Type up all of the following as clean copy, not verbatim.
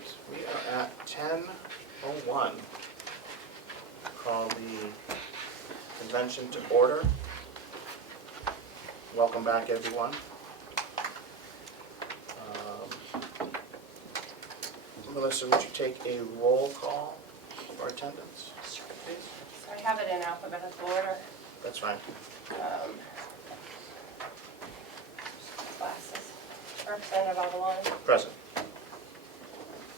right, we are at 10:01. Call the convention to order. Welcome back, everyone. Melissa, would you take a roll call for attendance, please? So I have it in alphabetical order. That's fine. Glasses. Representative Avalon. Present.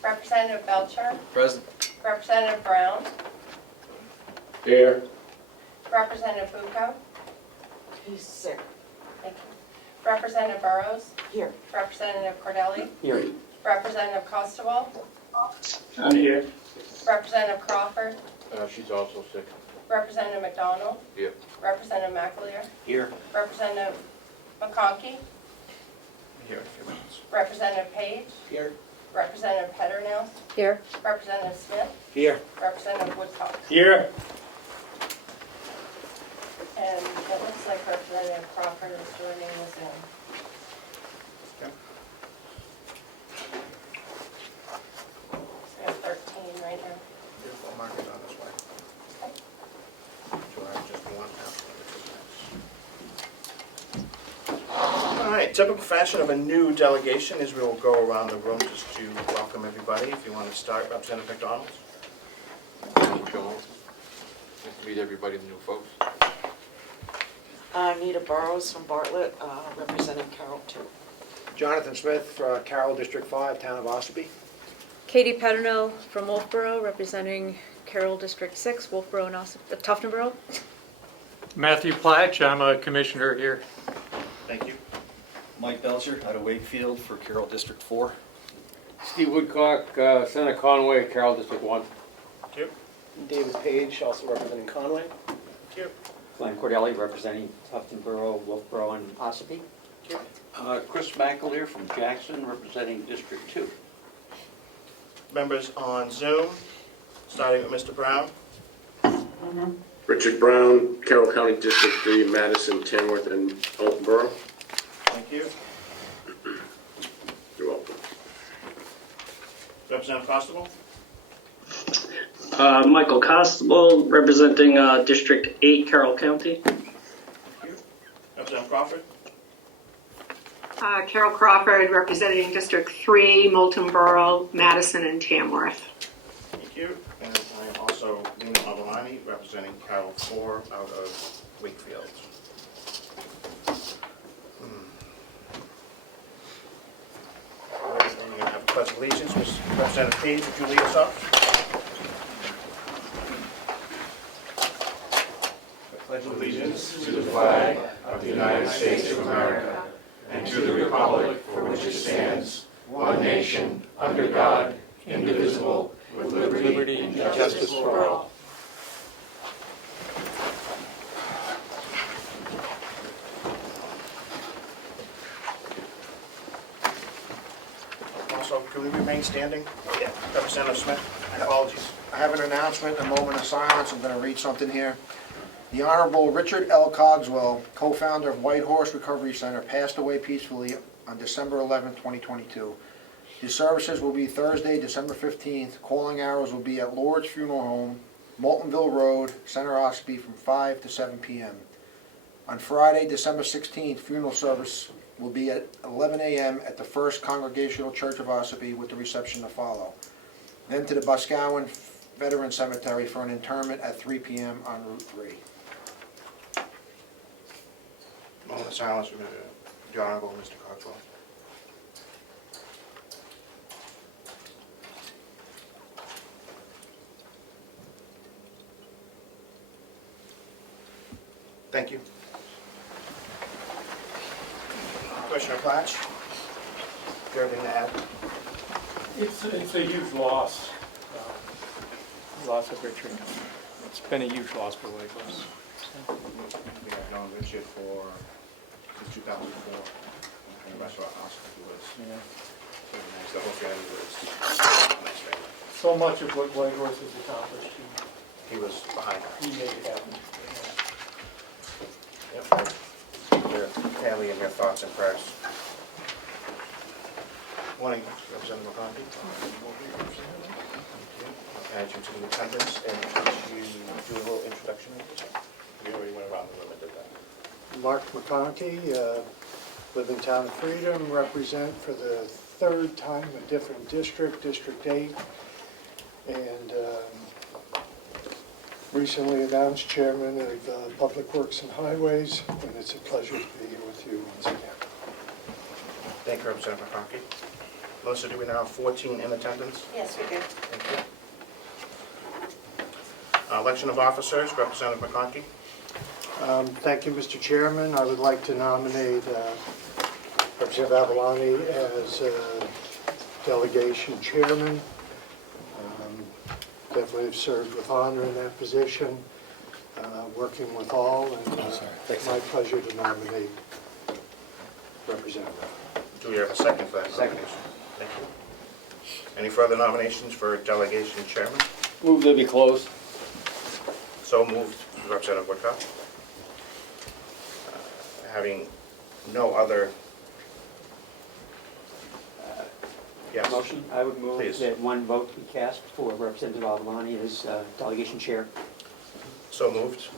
Representative Belcher. Present. Representative Brown. Here. Representative Bucco. He's sick. Thank you. Representative Burrows. Here. Representative Cordelli. Here. Representative Costable. I'm here. Representative Crawford. She's also sick. Representative McDonald. Here. Representative McAleer. Here. Representative McConkey. Here in a few minutes. Representative Page. Here. Representative Petternell. Here. Representative Smith. Here. Representative Woodcock. Here. And it looks like Representative Crawford is joining the Zoom. Okay. So we have 13 right now. Beautiful markers on this way. Okay. Do I have just one after? All right, typical fashion of a new delegation is we will go around the room just to welcome everybody. If you want to start, Representative McDonald. Joel. Nice to meet everybody, the new folks. Nita Burrows from Bartlett, representing Carroll 2. Jonathan Smith, Carroll District 5, Town of Ossipee. Katie Paterno from Wolfboro, representing Carroll District 6, Wolfboro and Tuftonboro. Matthew Platch, I'm a commissioner here. Thank you. Mike Belcher out of Wakefield for Carroll District 4. Steve Woodcock, son of Conway, Carroll District 1. Thank you. David Page, also representing Conway. Thank you. Glenn Cordelli, representing Tuftonboro, Wolfboro, and Ossipee. Thank you. Chris McAleer from Jackson, representing District 2. Members on Zoom, starting with Mr. Brown. Richard Brown, Carroll County District 3, Madison, Tamworth, and Alton Borough. Thank you. You're welcome. Representative Costable. Michael Constable, representing District 8, Carroll County. Thank you. Representative Crawford. Carol Crawford, representing District 3, Moulton Borough, Madison, and Tamworth. Thank you. And I am also Lena Avalani, representing Carroll 4 out of Wakefield. All right, then you're going to have a pledge of allegiance. Representative Page, would you lead us up? Pledge allegiance to the flag of the United States of America and to the republic for which it stands, one nation, under God, indivisible, with liberty and justice for all. Also, can we remain standing? Yeah. Representative Smith, apologies. I have an announcement, a moment of silence. I'm going to read something here. The Honorable Richard L. Cogswell, co-founder of White Horse Recovery Center, passed away peacefully on December 11, 2022. His services will be Thursday, December 15th. Calling hours will be at Lord's Funeral Home, Moultonville Road, Center Ossipee, from 5 to 7 p.m. On Friday, December 16th, funeral service will be at 11 a.m. at the First Congregational Church of Ossipee, with the reception to follow. Then to the Boscawen Veteran Cemetery for an interment at 3 p.m. on Route 3. Moment of silence for the Honorable Mr. Cogswell. Thank you. Commissioner Platch, do you have anything to add? It's a huge loss, loss of Richard. It's been a huge loss for White Horse. We have known Richard since 2004. And the restaurant Ossipee was very nice. The whole family was a nice family. So much of what White Horse has accomplished, He was behind her. he made it happen. Yep. Your family and your thoughts and prayers. Morning, Representative McConkey. Add you to the attendance, and could you do a little introduction? We already went around the room and did that. Mark McConkey, live in Town of Freedom, represent for the third time a different district, District 8, and recently announced Chairman of Public Works and Highways, and it's a pleasure to be here with you once again. Thank you, Representative McConkey. Melissa, do we now have 14 in attendance? Yes, we do. Thank you. Election of officers, Representative McConkey. Thank you, Mr. Chairman. I would like to nominate Representative Avalani as delegation chairman. Definitely have served with honor in that position, working with all, and it's my pleasure to nominate Representative. Do we have a second for that nomination? Thank you. Any further nominations for delegation chairman? Move to be closed. So moved, Representative Woodcock. Having no other, yes. Motion, I would move Please. that one vote be cast for Representative Avalani as delegation chair. So moved.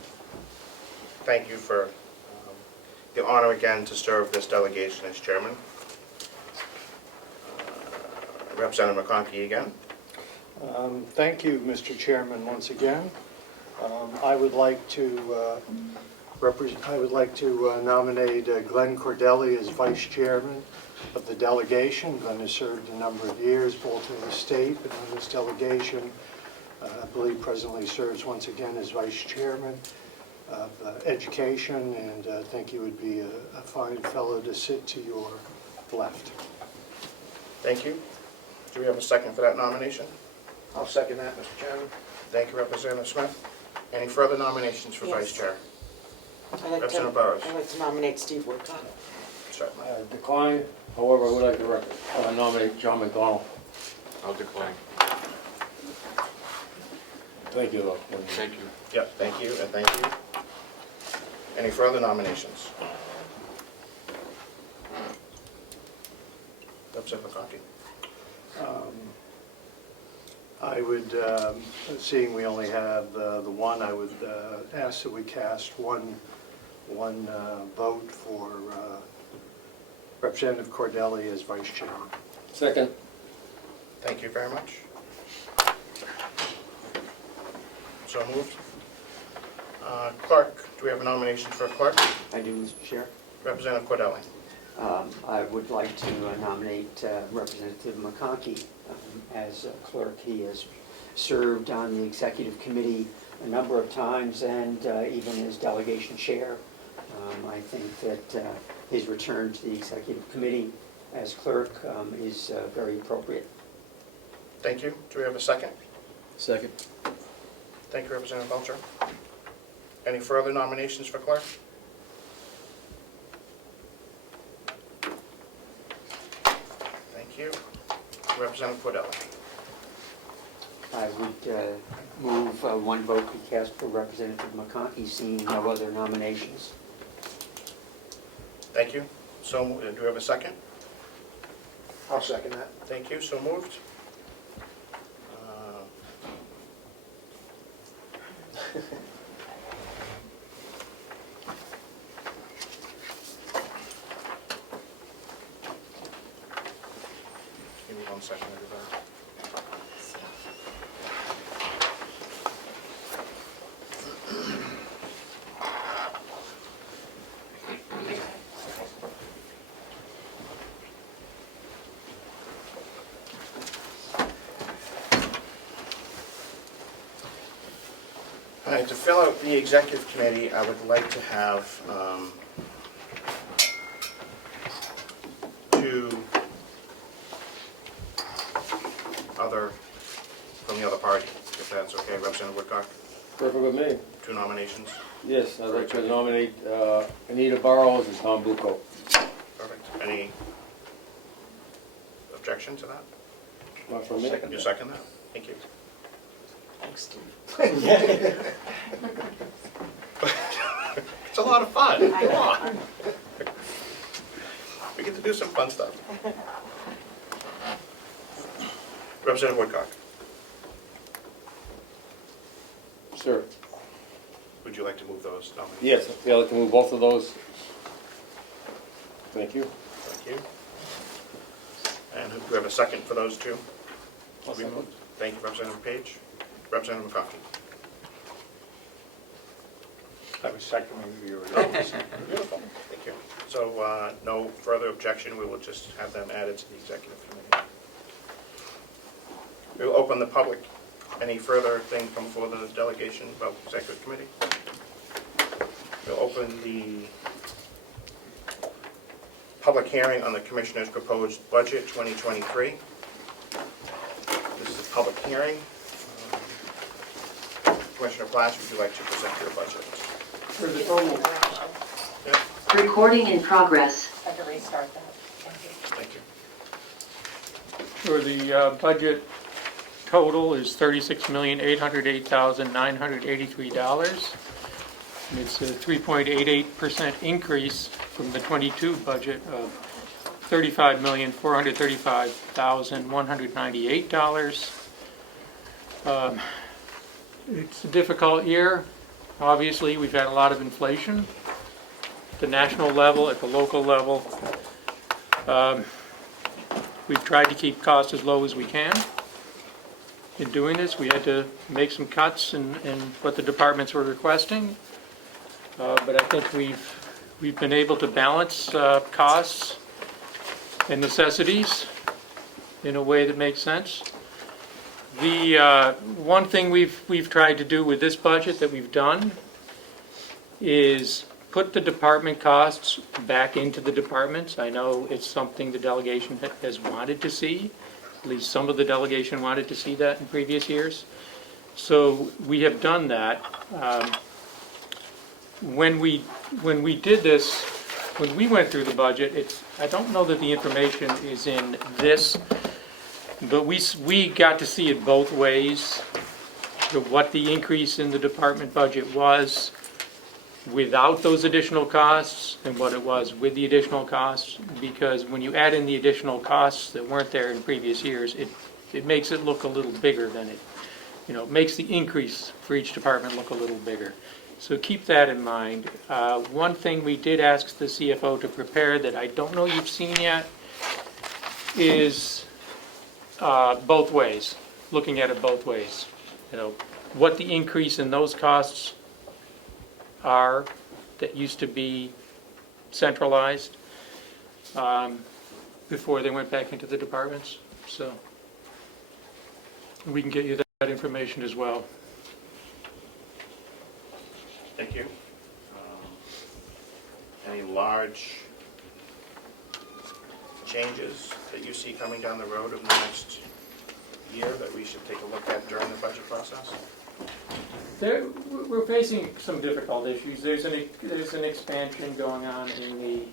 Thank you for the honor again to serve this delegation as chairman. Representative McConkey again. Thank you, Mr. Chairman, once again. I would like to nominate Glenn Cordelli as vice chairman of the delegation. Glenn has served a number of years, both in the state and on this delegation. I believe presently serves once again as vice chairman of education, and I think he would be a fine fellow to sit to your left. Thank you. Do we have a second for that nomination? I'll second that, Mr. Chairman. Thank you, Representative Smith. Any further nominations for vice Yes. chair? I'd Representative Burrows. like to nominate Steve Woodcock. Certainly. Decline, however, I would like to nominate John McDonald. I'll decline. Thank you, though. Thank you. Yep, thank you, and thank you. Any further nominations? Representative McConkey. I would, seeing we only have the one, I would ask that we cast one vote for Representative Cordelli as vice chairman. Second. Thank you very much. So moved. Clerk, do we have a nomination for clerk? I do, Mr. Chair. Representative Cordelli. I would like to nominate Representative McConkey as clerk. He has served on the executive committee a number of times, and even as delegation chair. I think that his return to the executive committee as clerk is very appropriate. Thank you. Do we have a second? Second. Thank you, Representative Belcher. Any further nominations for clerk? Thank you. Representative Cordelli. I would move one vote be cast for Representative McConkey, seeing no other nominations. Thank you. So, do we have a second? I'll second that. Thank you. So moved. Give me 1 second, everybody. All right, to fill out the executive committee, I would like to have two other, from the other party, if that's okay. Representative Woodcock, Perfect with me. 2 nominations. Yes, I'd like to nominate Anita Burrows and Tom Bucco. Perfect. Any objection to that? Not from me. You second that? Thank you. Thanks, Steve. It's a lot of fun. I know. Come on. We get to do some fun stuff. Representative Woodcock, Sir. would you like to move those nominees? Yes, I'd like to move both of those. Thank you. Thank you. And do we have a second for those two? I'll second. Thank you, Representative Page. Representative McConkey. I was seconding you. Beautiful, thank you. So no further objection, we will just have them added to the executive committee. We will open the public. Any further thing come before the delegation about the executive committee? We'll open the public hearing on the Commissioner's proposed budget 2023. This is a public hearing. Commissioner Platt, would you like to present your budget? For the total, Yeah, Recording in progress. I had to restart that. Thank you. thank you. for the budget total is $36,808,983. And it's a 3.88% increase from the 22 budget of $35,435,198. It's a difficult year. Obviously, we've had a lot of inflation at the national level, at the local level. We've tried to keep costs as low as we can. In doing this, we had to make some cuts in what the departments were requesting. But I think we've been able to balance costs and necessities in a way that makes sense. The one thing we've tried to do with this budget that we've done is put the department costs back into the departments. I know it's something the delegation has wanted to see. At least some of the delegation wanted to see that in previous years. So we have done that. When we did this, when we went through the budget, I don't know that the information is in this, but we got to see it both ways, what the increase in the department budget was without those additional costs and what it was with the additional costs, because when you add in the additional costs that weren't there in previous years, it makes it look a little bigger than it, it makes the increase for each department look a little bigger. So keep that in mind. One thing we did ask the CFO to prepare that I don't know you've seen yet is both ways, looking at it both ways. What the increase in those costs are that used to be centralized before they went back into the departments. So we can get you that information as well. Thank you. Any large changes that you see coming down the road in the next year that we should take a look at during the budget process? We're facing some difficult issues. There's an expansion going on in the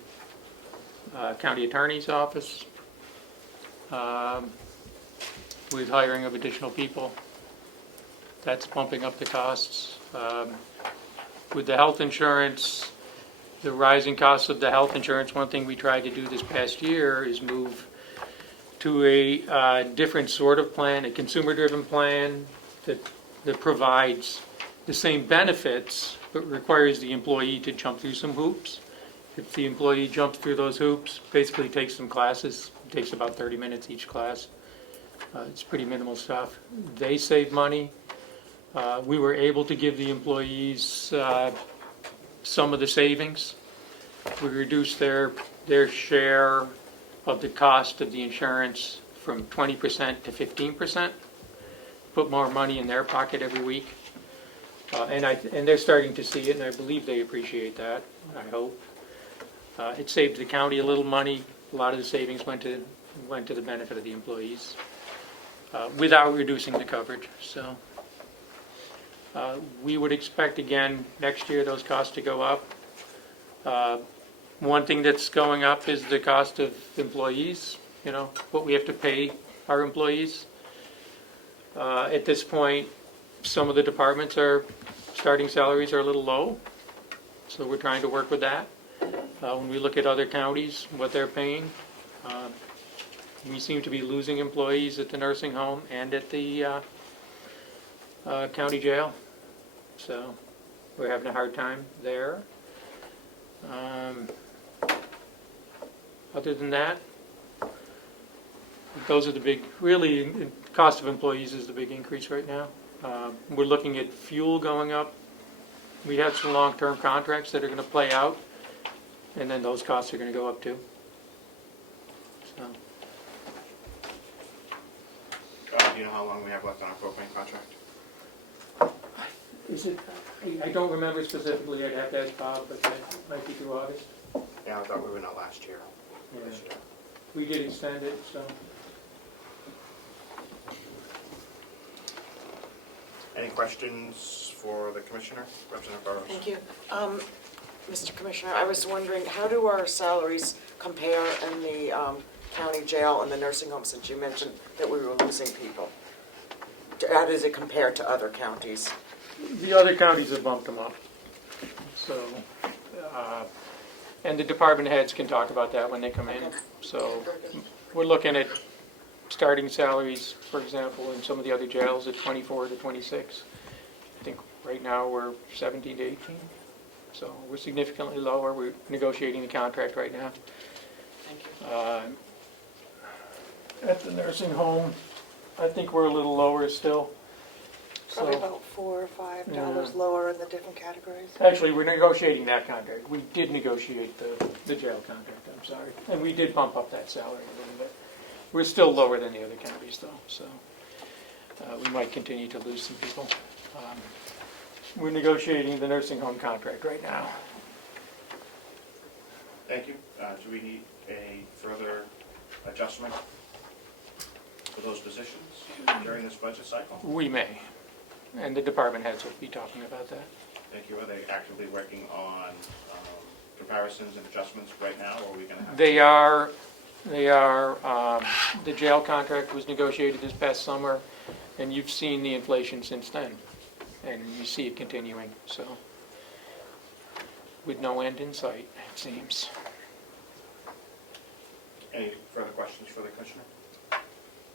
county attorney's office with hiring of additional people. That's bumping up the costs. With the health insurance, the rising costs of the health insurance, one thing we tried to do this past year is move to a different sort of plan, a consumer-driven plan that provides the same benefits but requires the employee to jump through some hoops. If the employee jumps through those hoops, basically takes some classes, it takes about 30 minutes each class. It's pretty minimal stuff. They save money. We were able to give the employees some of the savings. We reduced their share of the cost of the insurance from 20% to 15%. Put more money in their pocket every week. And they're starting to see it, and I believe they appreciate that, I hope. It saved the county a little money. A lot of the savings went to the benefit of the employees without reducing the coverage. So we would expect, again, next year those costs to go up. One thing that's going up is the cost of employees, what we have to pay our employees. At this point, some of the departments starting salaries are a little low, so we're trying to work with that. When we look at other counties, what they're paying, We seem to be losing employees at the nursing home and at the county jail, so we're having a hard time there. Other than that, those are the big, really, cost of employees is the big increase right now. We're looking at fuel going up. We have some long-term contracts that are going to play out, and then those costs are going to go up too. So, Do you know how long we have left on our propane contract? is it? I don't remember specifically. I'd have to ask Bob, but that might be through August. Yeah, I thought we were in it last year. Yeah. This year. We did extend it, so. Any questions for the Commissioner, Representative Burrows? Thank you. Mr. Commissioner, I was wondering, how do our salaries compare in the county jail and the nursing home, since you mentioned that we were losing people? How does it compare to other counties? The other counties have bumped them up. So, and the department heads can talk about that when they come in. So we're looking at starting salaries, for example, in some of the other jails at 24 to 26. I think right now we're 17 to 18. So we're significantly lower. We're negotiating the contract right now. Thank you. At the nursing home, I think we're a little lower still. Probably So, about $4 or $5 Yeah. lower in the different categories. actually, we're negotiating that contract. We did negotiate the jail contract, I'm sorry. And we did bump up that salary a little bit. We're still lower than the other counties though, so we might continue to lose some people. We're negotiating the nursing home contract right now. Thank you. Do we need a further adjustment for those positions during this budget cycle? We may, and the department heads will be talking about that. Thank you. Are they actively working on comparisons and adjustments right now, or are we going to have? They are, the jail contract was negotiated this past summer, and you've seen the inflation since then, and you see it continuing, so, with no end in sight, it seems. Any further questions for the Commissioner?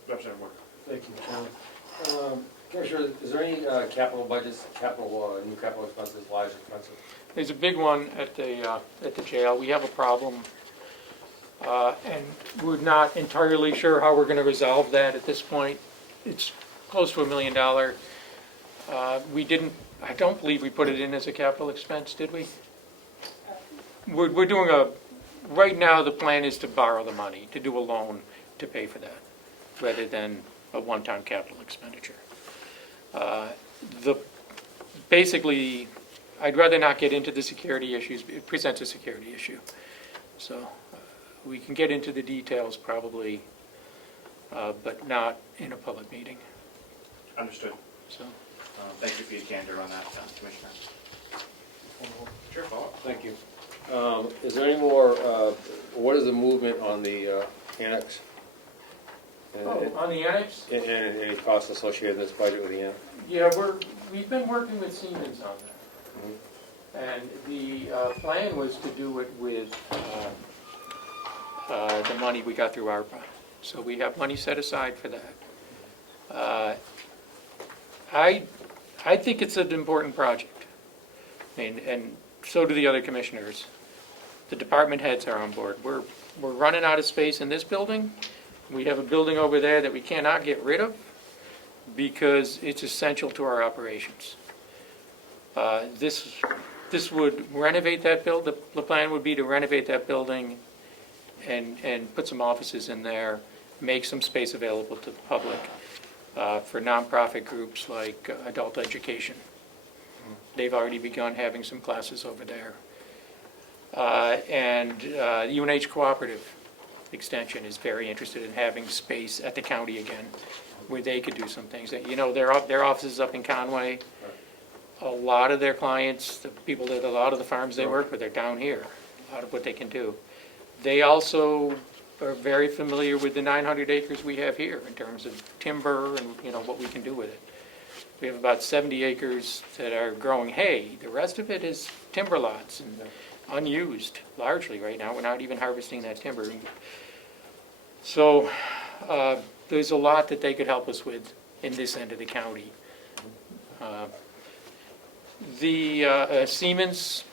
Representative Work. Thank you, Chairman. Commissioner, is there any capital budgets, new capital expenses, large expenses? There's a big one at the jail. We have a problem, and we're not entirely sure how we're going to resolve that at this point. It's close to $1 million. I don't believe we put it in as a capital expense, did we? We're doing right now the plan is to borrow the money, to do a loan to pay for that, rather than a one-time capital expenditure. Basically, I'd rather not get into the security issues. It presents a security issue. So we can get into the details probably, but not in a public meeting. Understood. So. Thank you for your candor on that, Commissioner. Sure, follow-up. Thank you. Is there any more, what is the movement on the annex? On the annex? And any costs associated with this budget with the annex? Yeah, we've been working with Siemens on that. And the plan was to do it with the money we got through ARPA. So we have money set aside for that. I think it's an important project. And so do the other commissioners. The department heads are on board. We're running out of space in this building. We have a building over there that we cannot get rid of because it's essential to our operations. This would renovate that building. The plan would be to renovate that building and put some offices in there, make some space available to the public for nonprofit groups like adult education. They've already begun having some classes over there. And UNH Cooperative Extension is very interested in having space at the county again, where they could do some things. You know, their offices up in Conway, a lot of their clients, a lot of the farms they work with are down here, a lot of what they can do. They also are very familiar with the 900 acres we have here in terms of timber and, you know, what we can do with it. We have about 70 acres that are growing hay. The rest of it is timber lots and unused largely right now. We're not even harvesting that timber. So there's a lot that they could help us with in this end of the county. The Siemens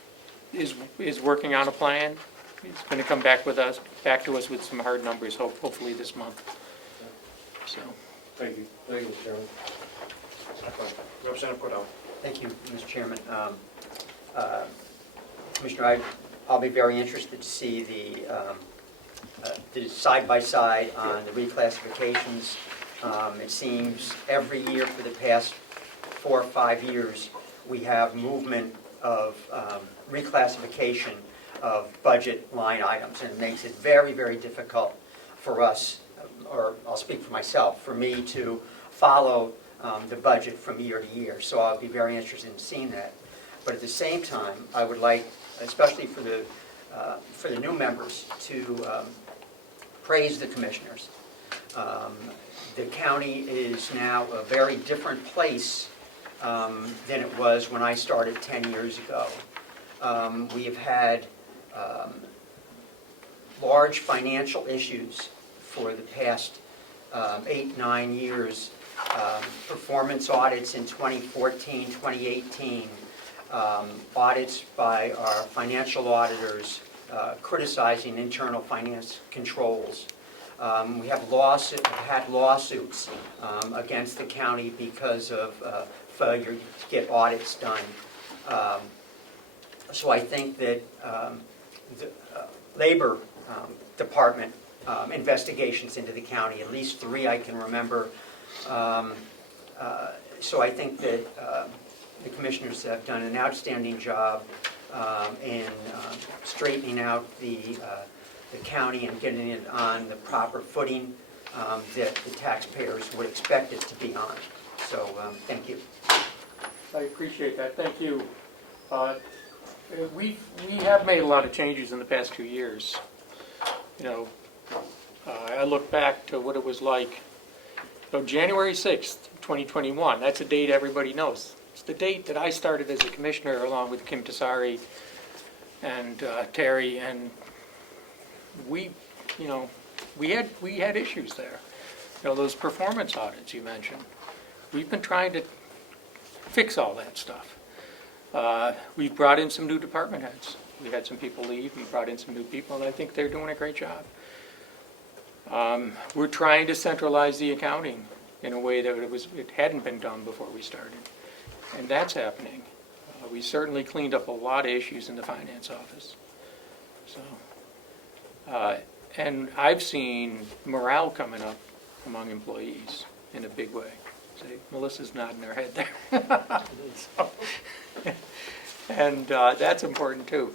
is working on a plan. He's going to come back to us with some hard numbers, hopefully this month. So. Thank you, Mr. Chairman. Representative Cordell. Thank you, Mr. Chairman. Commissioner, I'll be very interested to see the side-by-side on the reclassifications. It seems every year for the past 4 or 5 years, we have movement of reclassification of budget line items, and it makes it very, very difficult for us, or I'll speak for myself, for me to follow the budget from year to year. So I'll be very interested in seeing that. But at the same time, I would like, especially for the new members, to praise the commissioners. The county is now a very different place than it was when I started 10 years ago. We have had large financial issues for the past 8, 9 years. Performance audits in 2014, 2018, audits by our financial auditors criticizing internal finance controls. We have had lawsuits against the county because of failure to get audits done. So I think that the Labor Department investigations into the county, at least 3 I can remember. So I think that the commissioners have done an outstanding job in straightening out the county and getting it on the proper footing that the taxpayers would expect it to be on. So thank you. I appreciate that. Thank you. We have made a lot of changes in the past 2 years. You know, I look back to what it was like. So January 6th, 2021, that's a date everybody knows. It's the date that I started as a commissioner along with Kim Tassari and Terry, and we had issues there. You know, those performance audits you mentioned. We've been trying to fix all that stuff. We've brought in some new department heads. We had some people leave, we brought in some new people, and I think they're doing a great job. We're trying to centralize the accounting in a way that it hadn't been done before we started, and that's happening. We certainly cleaned up a lot of issues in the finance office. So, and I've seen morale coming up among employees in a big way. See, Melissa's nodding her head there. So, and that's important too.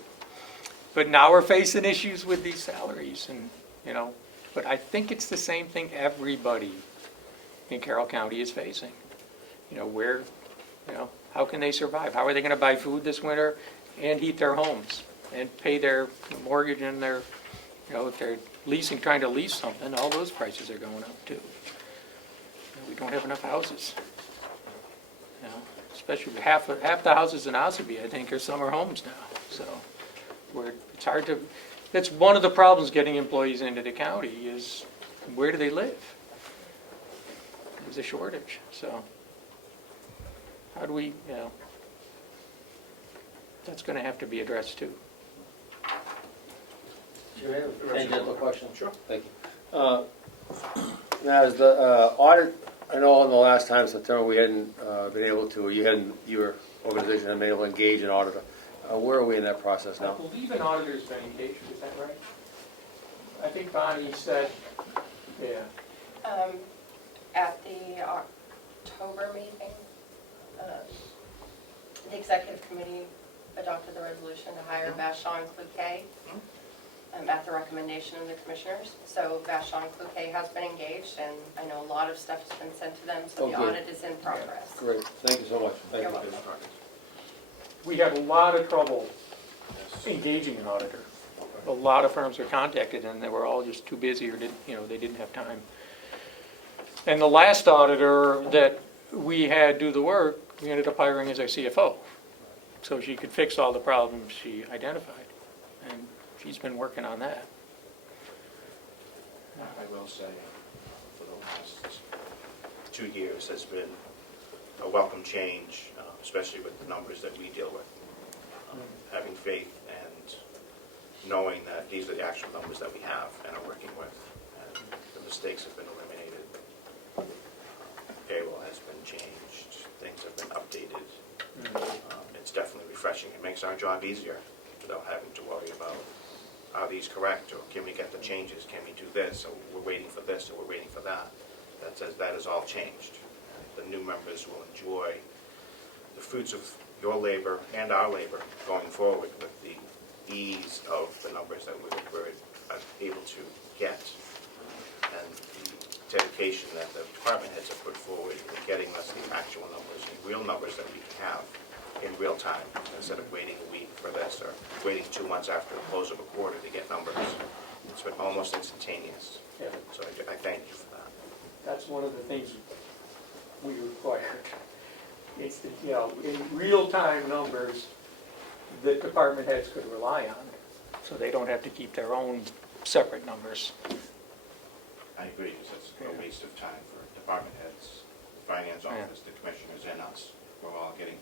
But now we're facing issues with these salaries, and you know. But I think it's the same thing everybody in Carroll County is facing. You know, how can they survive? How are they going to buy food this winter and heat their homes and pay their mortgage and their, you know, if they're trying to lease something, all those prices are going up too. You know, we don't have enough houses. You know, especially half the houses in Ossipee, I think, are summer homes now. So it's hard to. That's one of the problems getting employees into the county is where do they live? There's a shortage. So how do we, you know, that's going to have to be addressed too. Do you have any additional questions? Sure. Thank you. Now, is the audit, I know in the last time, September, we hadn't been able to, your organization hadn't been able to engage an auditor. Where are we in that process now? I believe an auditor's been engaged, is that right? I think Bonnie said, yeah. At the October meeting, the executive committee adopted the resolution to hire Vashon Cloquet at the recommendation of the commissioners. So Vashon Cloquet has been engaged, and I know a lot of stuff has been sent to them, so the audit is in progress. Great. Thank you so much. Thank You're you. welcome. We had a lot of trouble engaging an auditor. A lot of firms were contacted, and they were all just too busy, or they didn't have time. And the last auditor that we had do the work, we ended up hiring as our CFO, so she could fix all the problems she identified, and she's been working on that. I will say, past 2 years has been a welcome change, especially with the numbers that we deal with. Having faith and knowing that these are the actual numbers that we have and are working with, and the mistakes have been eliminated. Payroll has been changed, things have been updated. It's definitely refreshing. It makes our job easier without having to worry about, are these correct, or can we get the changes, can we do this, or we're waiting for this, or we're waiting for that. That has all changed. The new members will enjoy the fruits of your labor and our labor going forward with the ease of the numbers that we're able to get, and the dedication that the department heads have put forward in getting us the actual numbers, the real numbers that we can have in real time, instead of waiting a week for this or waiting 2 months after the close of a quarter to get numbers. It's been almost instantaneous. Yeah. So I thank you for that. That's one of the things we required. It's the, in real-time numbers that department heads could rely on, so they don't have to keep their own separate numbers. I agree, because it's a waste of time for department heads, the finance office, the commissioners, and us. We're all getting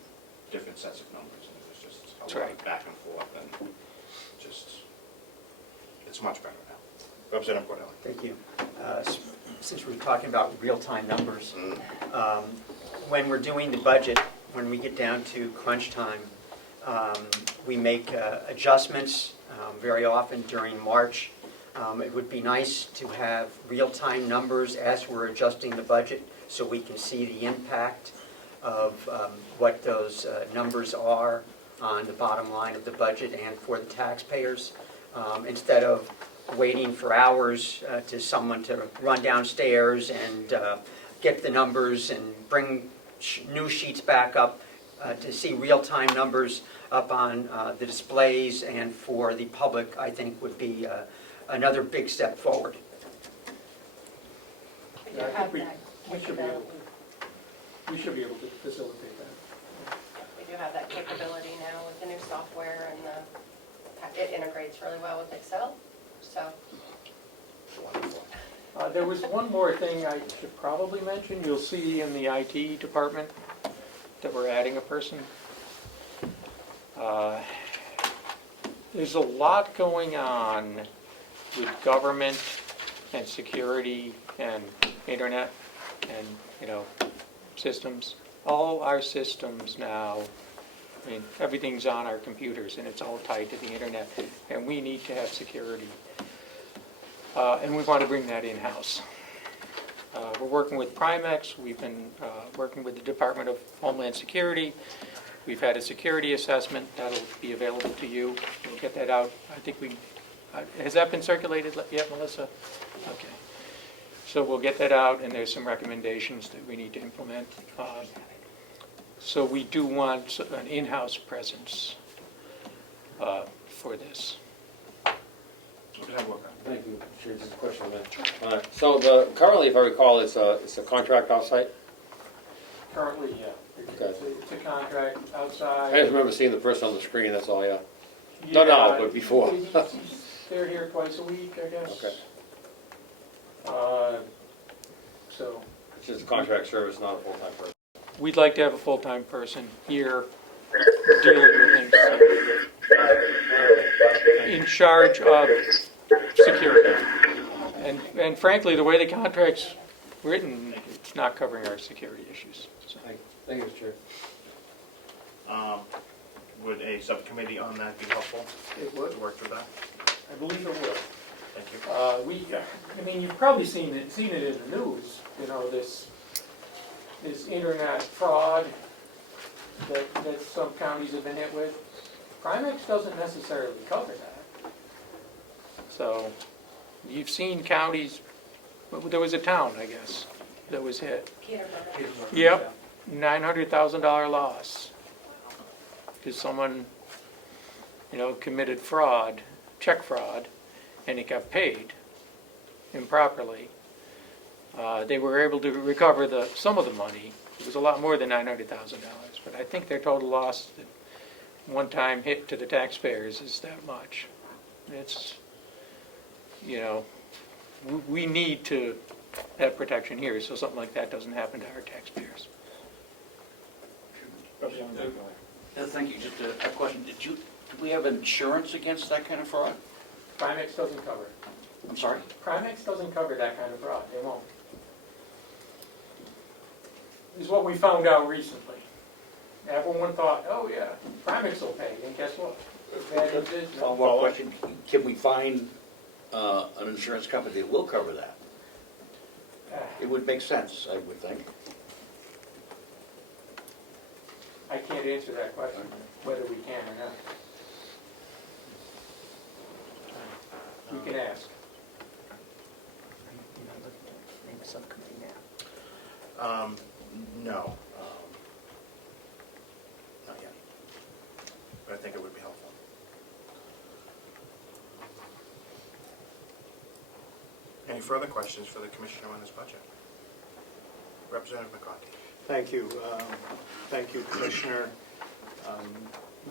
different sets of numbers, and there's just a lot of back and forth, and it's much better now. Representative Cordelli. Thank you. Since we're talking about real-time numbers, when we're doing the budget, when we get down to crunch time, we make adjustments very often during March. It would be nice to have real-time numbers as we're adjusting the budget so we can see the impact of what those numbers are on the bottom line of the budget and for the taxpayers, instead of waiting for hours to someone to run downstairs and get the numbers and bring new sheets back up. To see real-time numbers up on the displays and for the public, I think would be another big step forward. We do have that capability. We should be able to facilitate that. We do have that capability now with the new software, and it integrates really well with Excel, so. There was one more thing I should probably mention. You'll see in the IT department that we're adding a person. There's a lot going on with government and security and internet and, systems. All our systems now, everything's on our computers and it's all tied to the internet, and we need to have security. And we want to bring that in-house. We're working with Primex. We've been working with the Department of Homeland Security. We've had a security assessment that'll be available to you. We'll get that out. I think has that been circulated yet, Melissa? Okay. So we'll get that out, and there's some recommendations that we need to implement. So we do want an in-house presence for this. Thank you. Sure, just a question, man. So currently, if I recall, it's a contract offsite? Currently, yeah. Okay. It's a contract outside. I just remember seeing the person on the screen, that's all, yeah. No, but before. They're here twice a week, I guess. Okay. So It's just a contract service, not a full-time person. we'd like to have a full-time person here dealing with things, in charge of security. And frankly, the way the contract's written, it's not covering our security issues. So. Thank you, Mr. Chair. Would a subcommittee on that be helpful? It would. To work through that? I believe it will. Thank you. You've probably seen it in the news. This internet fraud that some counties have been hit with. Primex doesn't necessarily cover that. So you've seen counties. There was a town, I guess, that was hit. Peterborough. Yep, $900,000 loss. Because someone, committed fraud, check fraud, and it got paid improperly. They were able to recover some of the money. It was a lot more than $900,000, but I think their total loss, one-time hit to the taxpayers, is that much. It's, we need to that protection here, so something like that doesn't happen to our taxpayers. Thank you. Just a question. Do we have insurance against that kind of fraud? Primex doesn't cover it. I'm sorry? Primex doesn't cover that kind of fraud, they won't. This is what we found out recently. Everyone thought, oh yeah, Primex will pay, and guess what? Follow-up question. Can we find an insurance company that will cover that? It would make sense, I would think. I can't answer that question, whether we can or not. We can ask. No. Not yet. But I think it would be helpful. Any further questions for the Commissioner on this budget? Representative McCarthy. Thank you. Thank you, Commissioner.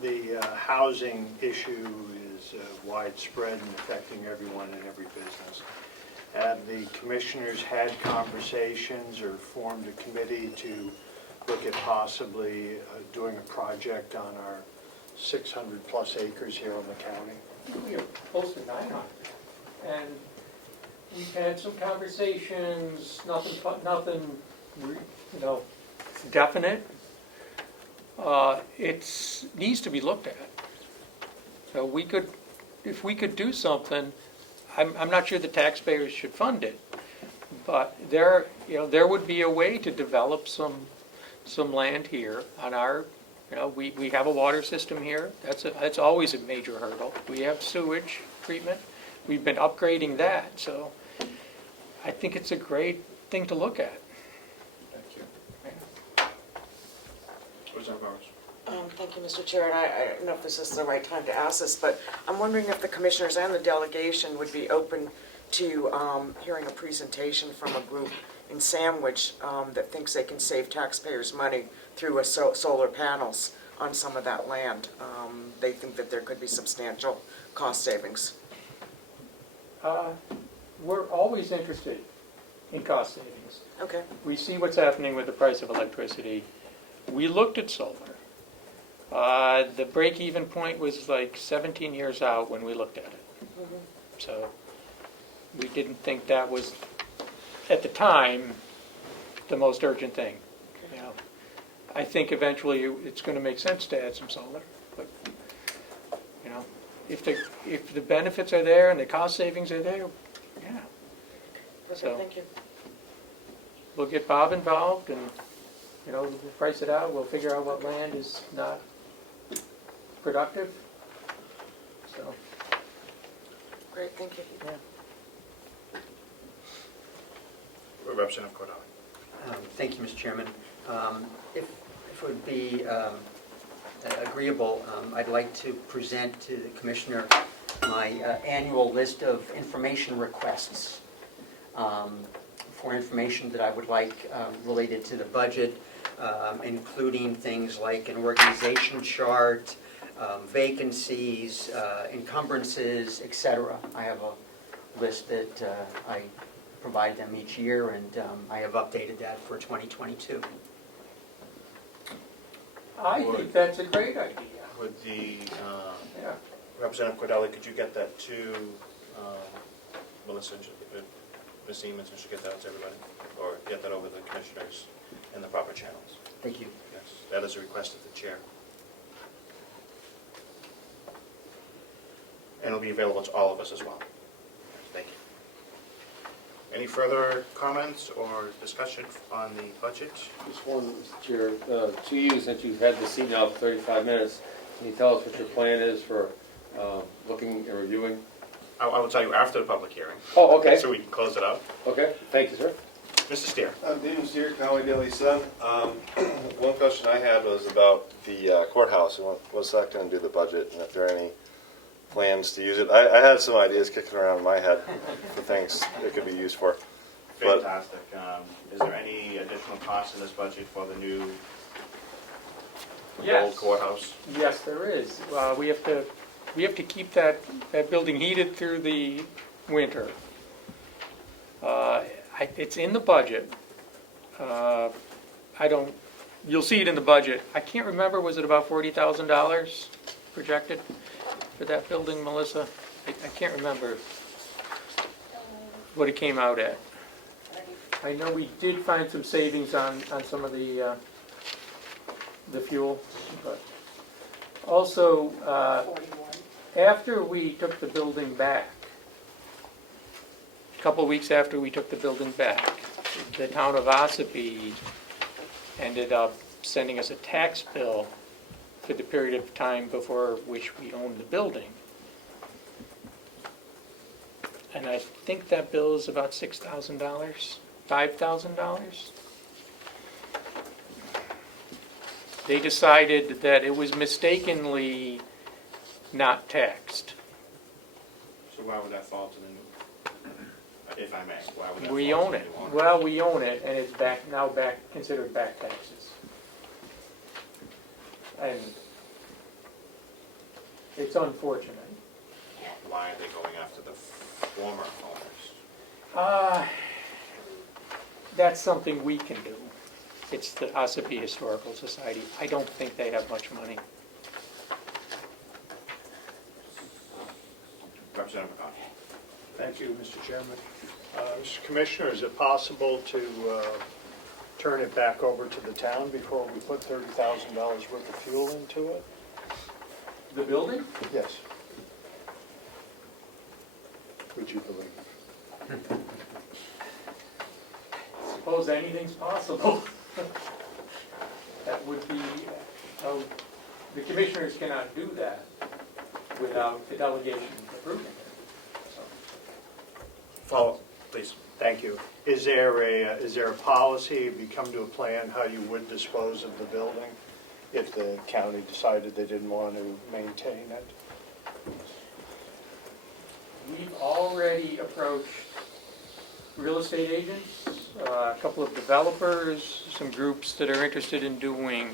The housing issue is widespread and affecting everyone in every business. Have the commissioners had conversations or formed a committee to look at possibly doing a project on our 600-plus acres here in the county? We are close to 900. And we've had some conversations, nothing, definite. It needs to be looked at. So if we could do something, I'm not sure the taxpayers should fund it, but there would be a way to develop some land here on our, we have a water system here. That's always a major hurdle. We have sewage treatment. We've been upgrading that, so I think it's a great thing to look at. Thank you. Representative Morris. Thank you, Mr. Chair, and I don't know if this is the right time to ask this, but I'm wondering if the commissioners and the delegation would be open to hearing a presentation from a group in Sandwich that thinks they can save taxpayers money through solar panels on some of that land. They think that there could be substantial cost savings. We're always interested in cost savings. Okay. We see what's happening with the price of electricity. We looked at solar. The break-even point was like 17 years out when we looked at it. Mm-hmm. So we didn't think that was, at the time, the most urgent thing. I think eventually it's going to make sense to add some solar, but if the benefits are there and the cost savings are there, yeah. Okay, So thank you. we'll get Bob involved and we'll price it out. We'll figure out what land is not productive. So Great, thank you. yeah. Representative Cordali. Thank you, Mr. Chairman. If it would be agreeable, I'd like to present to the Commissioner my annual list of information requests for information that I would like related to the budget, including things like an organization chart, vacancies, encumbrances, etc. I have a list that I provide them each year, and I have updated that for 2022. I think that's a great idea. Would the Yeah. Representative Cordali, could you get that to Melissa, Ms. Siemens, and she'll get that out to everybody? Or get that over to the commissioners in the proper channels? Thank you. Yes, that is a request of the chair. And it'll be available to all of us as well. Thank you. Any further comments or discussion on the budget? Just one, Mr. Chair, to you, since you've had the seat now for 35 minutes, can you tell us what your plan is for looking and reviewing? I will tell you after the public hearing. Oh, okay. So we can close it out. Okay, thank you, sir. Mr. Steer. Dean Steer, County Daily Sun. One question I had was about the courthouse. What's that going to do to the budget, and if there are any plans to use it? I had some ideas kicking around in my head for things it could be used for. Fantastic. Is there any additional cost in this budget for the new old courthouse? Yes, there is. We have to keep that building heated through the winter. It's in the budget. You'll see it in the budget. I can't remember, was it about $40,000 projected for that building, Melissa? I can't remember what it came out at. I know we did find some savings on some of the fuel, but also, 41. after we took the building back, a couple of weeks after we took the building back, the town of Ossipee ended up sending us a tax bill for the period of time before which we owned the building. And I think that bill is about $6,000, $5,000. They decided that it was mistakenly not taxed. So why would that fall to the new, if I may, why would that fall to the new owner? We own it. Well, we own it, and it's now considered back taxes. And it's unfortunate. Why are they going after the former owners? That's something we can do. It's the Ossipee Historical Society. I don't think they have much money. Representative McCarthy. Thank you, Mr. Chairman. Mr. Commissioner, is it possible to turn it back over to the town before we put $30,000 worth of fuel into it? The building? Yes. Would you believe? Suppose anything's possible. That would be, the commissioners cannot do that without the delegation approving it. So, Follow, please. Thank you. Is there a policy, if you come to a plan, how you would dispose of the building if the county decided they didn't want to maintain it? we've already approached real estate agents, a couple of developers, some groups that are interested in doing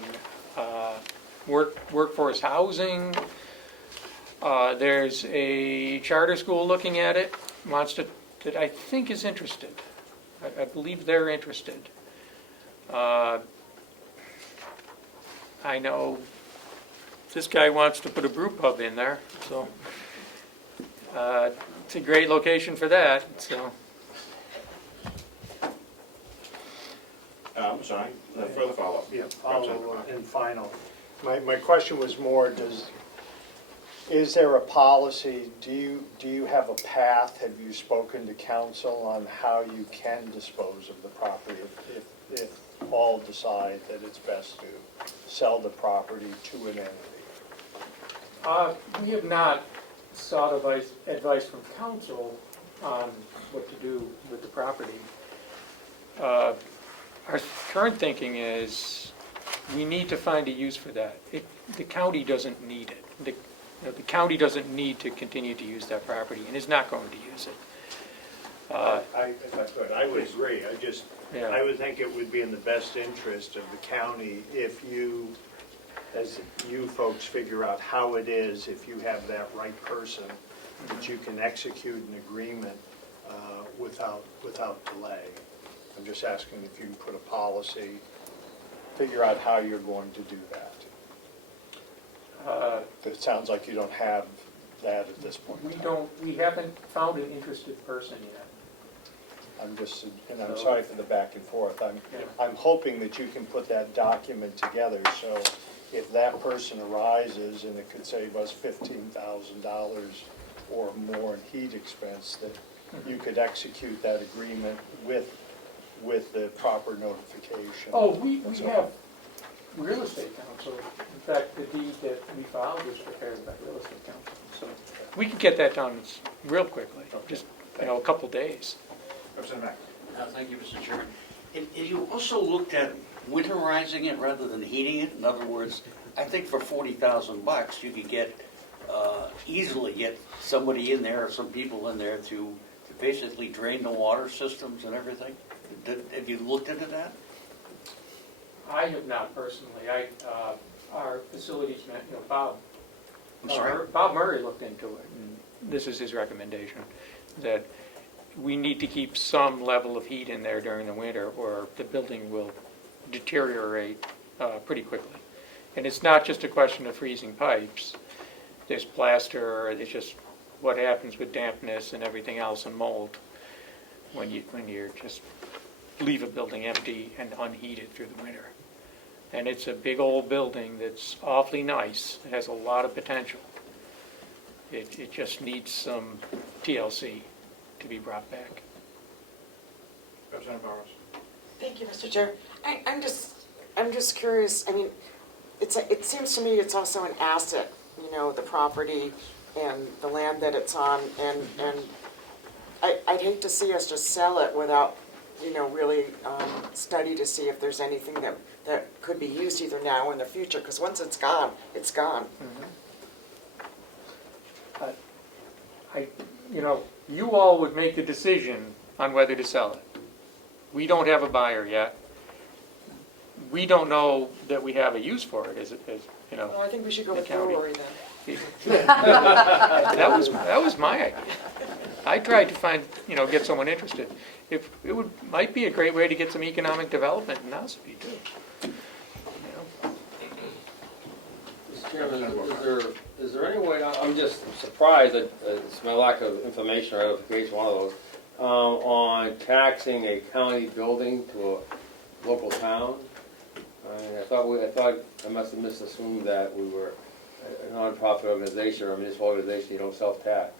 workforce housing. There's a charter school looking at it, that I think is interested. I believe they're interested. I know this guy wants to put a brew pub in there, so it's a great location for that. So. I'm sorry, further follow-up. Yeah, and final. My question was more, is there a policy, do you have a path, have you spoken to council on how you can dispose of the property if all decide that it's best to sell the property to an entity? We have not sought advice from council on what to do with the property. Our current thinking is we need to find a use for that. The county doesn't need it. The county doesn't need to continue to use that property and is not going to use it. If I could, I would agree. I would think it would be in the best interest of the county if you, as you folks figure out how it is, if you have that right person, that you can execute an agreement without delay. I'm just asking if you can put a policy, figure out how you're going to do that. It sounds like you don't have that at this point. We haven't found an interested person yet. I'm sorry for the back and forth. I'm hoping that you can put that document together, so if that person arises and it could save us $15,000 or more in heat expense, that you could execute that agreement with the proper notification. Oh, we have real estate counsel. In fact, the deed that we filed was prepared by real estate counsel. So we can get that done real quickly, just a couple days. Representative Mack. Thank you, Mr. Chairman. And you also looked at winterizing it rather than heating it. In other words, I think for $40,000 you could easily get somebody in there or some people in there to basically drain the water systems and everything. Have you looked into that? I have not personally. Our facilities man, Bob. I'm sorry? Bob Murray looked into it, and this is his recommendation, that we need to keep some level of heat in there during the winter, or the building will deteriorate pretty quickly. And it's not just a question of freezing pipes. There's plaster, or there's just what happens with dampness and everything else and mold when you just leave a building empty and unheated through the winter. And it's a big old building that's awfully nice. It has a lot of potential. It just needs some TLC to be brought back. Representative Burrows. Thank you, Mr. Chair. I'm just curious, I mean, it seems to me it's also an asset, you know, the property and the land that it's on, and I'd hate to see us just sell it without, you know, really study to see if there's anything that could be used either now or in the future, because once it's gone, it's gone. You know, you all would make the decision on whether to sell it. We don't have a buyer yet. We don't know that we have a use for it, as you know. Well, I think we should go the with county. brewery then. That was my idea. I tried to find, you know, get someone interested. If it might be a great way to get some economic development in Ossipee too. Mr. Chairman, is there any way, I'm just surprised that it's my lack of information or identification, one of those, on taxing a county building to a local town? I mean, I thought I must have misassumed that we were a nonprofit organization or a municipal organization, you don't self-tax.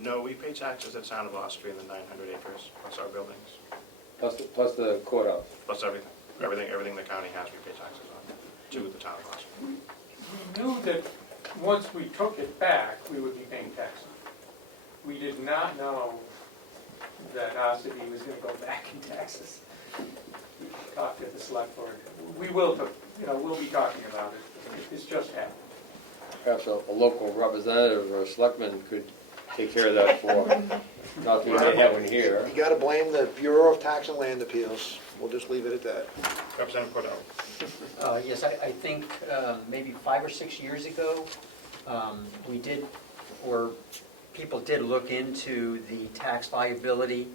No, we pay taxes at Town of Ossipee in the 900 acres, plus our buildings, Plus the courthouse. plus everything. Everything the county has, we pay taxes on, to the Town of Ossipee. We knew that once we took it back, we would be paying taxes. We did not know that Ossipee was going to go back in taxes. We talked to the select board. We will, you know, we'll be talking about it. It's just happened. Perhaps a local representative or a selectman could take care of that for, not that we may have one here. You gotta blame the Bureau of Tax and Land Appeals. We'll just leave it at that. Representative Cordell. Yes, I think maybe 5 or 6 years ago, we did, or people did look into the tax liability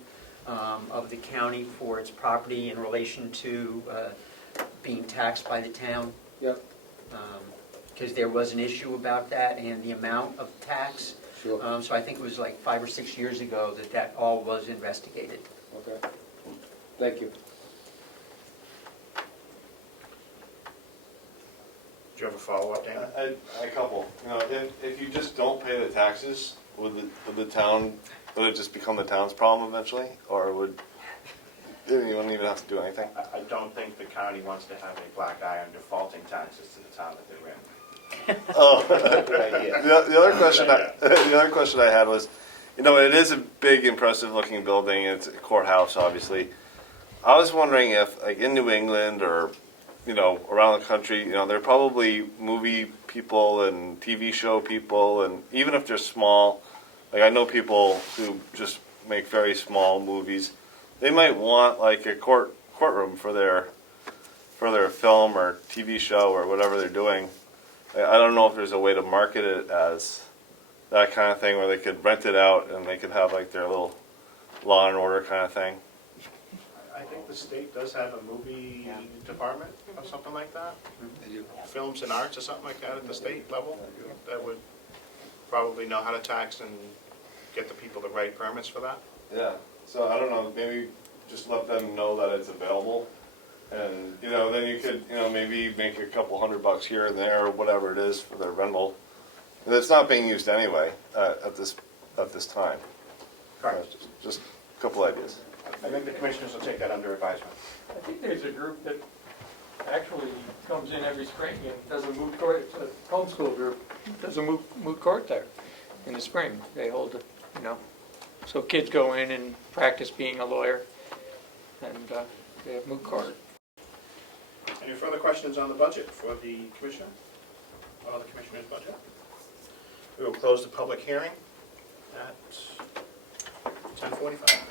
of the county for its property in relation to being taxed by the town. Yep. Because there was an issue about that and the amount of tax. Sure. So I think it was like 5 or 6 years ago that all was investigated. Okay. Thank you. Do you have a follow-up, Dana? A couple. You know, if you just don't pay the taxes, would it just become the town's problem eventually, or would you wouldn't even have to do anything? I don't think the county wants to have a black eye on defaulting taxes to the town that they're in. Oh, Good idea. the other question I had was, you know, it is a big, impressive-looking building. It's a courthouse, obviously. I was wondering if, like, in New England or, you know, around the country, you know, there are probably movie people and TV show people, and even if they're small, like I know people who just make very small movies. They might want like a courtroom for their film or TV show or whatever they're doing. I don't know if there's a way to market it as that kind of thing where they could rent it out and they could have like their little Law and Order kind of thing. I think the state does have a movie department or something like that. They do. Films and arts or something like that at the state level that would probably know how to tax and get the people the right permits for that. Yeah. So I don't know, maybe just let them know that it's available. And, you know, then you could, you know, maybe make a couple $100 here and there or whatever it is for their rental. And it's not being used anyway at this time. Correct. Just a couple ideas. I think the commissioners will take that under advisement. I think there's a group that actually comes in every spring and does a moot court, it's a homeschool group, does a moot court there in the spring. They hold it, you know, so kids go in and practice being a lawyer, and they have moot court. Any further questions on the budget for the commissioner? Or the commissioner's budget? We will close the public hearing at 10:45.